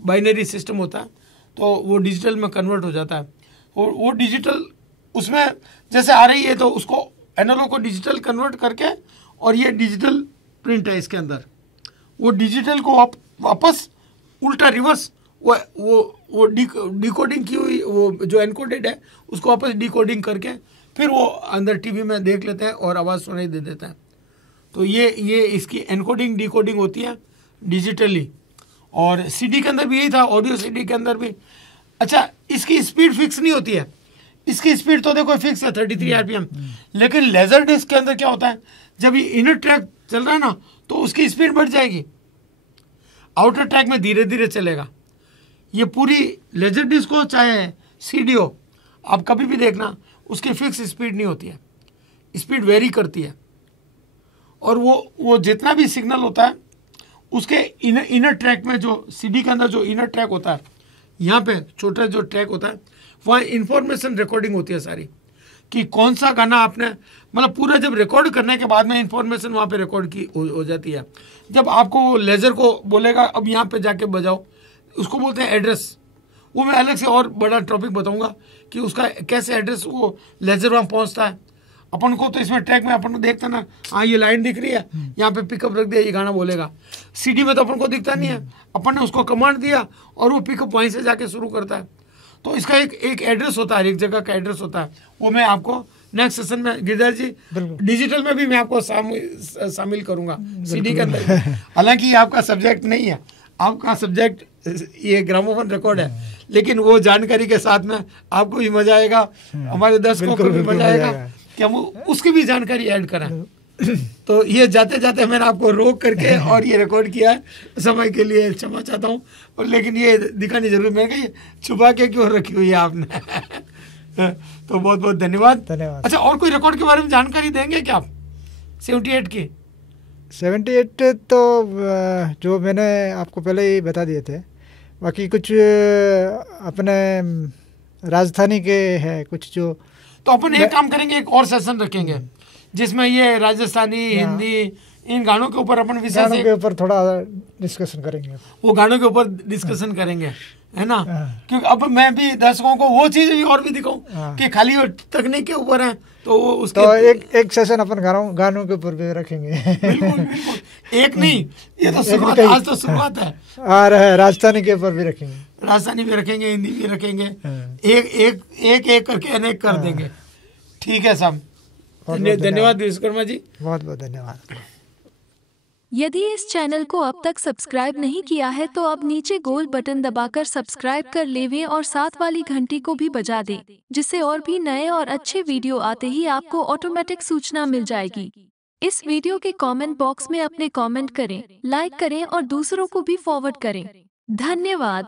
बाइनरी सिस्टम होता है, तो वो डिजिटल में कन्वर्ट हो जाता है। और वो डिजिटल उसमें जैसे आ रही है, तो उसको एनालॉग को डिजिटल कन्वर्ट करके, और ये डिजिटल प्रिंट है इसके अंदर, वो डिजिटल को वापस उल्टा रिवर्स वो डिकोडिंग की हुई, वो जो एनकोडेड है उसको वापस डिकोडिंग करके फिर वो अंदर टीवी में देख लेते हैं और आवाज़ सुनाई दे देता है। तो ये इसकी एनकोडिंग डिकोडिंग होती है डिजिटली। और सीडी के अंदर भी यही था, ऑडियो सीडी के अंदर भी। अच्छा, इसकी स्पीड फिक्स नहीं होती है, इसकी स्पीड तो देखो फिक्स है 33 आरपीएम, लेकिन लेजर डिस्क के अंदर क्या होता है, जब ये इनर ट्रैक चल रहा है ना, तो उसकी स्पीड बढ़ जाएगी, आउटर ट्रैक में धीरे धीरे चलेगा। ये पूरी लेजर डिस्क हो चाहे सीडी हो, आप कभी भी देखना उसकी फिक्स स्पीड नहीं होती है, स्पीड वेरी करती है। और वो जितना भी सिग्नल होता है उसके इनर ट्रैक में, जो सीडी के अंदर जो इनर ट्रैक होता है, यहाँ पे छोटा जो ट्रैक होता है, वहाँ इंफॉर्मेशन रिकॉर्डिंग होती है सारी, कि कौन सा गाना आपने, मतलब पूरा जब रिकॉर्ड करने के बाद में इंफॉर्मेशन वहाँ पे रिकॉर्ड की हो जाती है। जब आपको वो लेजर को बोलेगा अब यहाँ पे जाके बजाओ, उसको बोलते हैं एड्रेस। वो मैं अलग से और बड़ा टॉपिक बताऊंगा कि उसका कैसे एड्रेस वो लेजर वहाँ पहुँचता है। अपन को तो इसमें ट्रैक में अपन को देखता ना, हाँ ये लाइन दिख रही है, यहाँ पे पिकअप रख दिया, ये गाना बोलेगा। सीडी में तो अपन को दिखता नहीं है, अपन ने उसको कमांड दिया और वो पिकअप वहीं से जाके शुरू करता है। तो इसका एक एड्रेस होता है, एक जगह का एड्रेस होता है, वो मैं आपको नेक्स्ट सेशन में गिरधर जी डिजिटल में भी मैं आपको शामिल करूंगा सीडी के अंदर। हालांकि ये आपका सब्जेक्ट नहीं है, आपका सब्जेक्ट ये ग्रामोफोन रिकॉर्ड है, लेकिन वो जानकारी के साथ में आपको भी मजा आएगा, हमारे दर्शकों को भी मजा आएगा कि हम उसकी भी जानकारी ऐड करें। तो ये जाते जाते मैंने आपको रोक करके और ये रिकॉर्ड किया है, समय के लिए क्षमा चाहता हूँ, और लेकिन ये दिखानी जरूर, मैं कही छुपा के क्यों रखी हुई है आपने। तो बहुत बहुत धन्यवाद। अच्छा, और कोई रिकॉर्ड के बारे में जानकारी देंगे क्या आप 78 की? 78 तो जो मैंने आपको पहले ही बता दिए थे, बाकी कुछ अपने राजधानी के है कुछ जो, तो अपन एक काम करेंगे, एक और सेशन रखेंगे जिसमें ये राजस्थानी, हिंदी, इन गानों के ऊपर अपन विशेष गानों के ऊपर थोड़ा डिस्कशन करेंगे, वो गानों के ऊपर डिस्कशन करेंगे, है ना। क्योंकि अब मैं भी दर्शकों को वो चीज भी और भी दिखाऊं कि खाली वो तकनीक के ऊपर है, तो वो उसके तो एक सेशन अपन गानों के ऊपर भी रखेंगे। बिल्कुल बिल्कुल, एक नहीं, ये तो शुरुआत, आज तो शुरुआत है। और राजस्थानी के ऊपर भी रखेंगे, राजस्थानी भी रखेंगे, हिंदी भी रखेंगे, एक करके अनेक कर देंगे। ठीक है साहब, धन्यवाद विश्वकर्मा जी, बहुत बहुत धन्यवाद। यदि इस चैनल को अब तक सब्सक्राइब नहीं किया है तो अब नीचे गोल बटन दबाकर सब्सक्राइब कर लेवें और साथ वाली घंटी को भी बजा दें, जिससे और भी नए और अच्छे वीडियो आते ही आपको ऑटोमेटिक सूचना मिल जाएगी। इस वीडियो के कमेंट बॉक्स में अपने कमेंट करें, लाइक करें और दूसरों को भी फॉरवर्ड करें। धन्यवाद।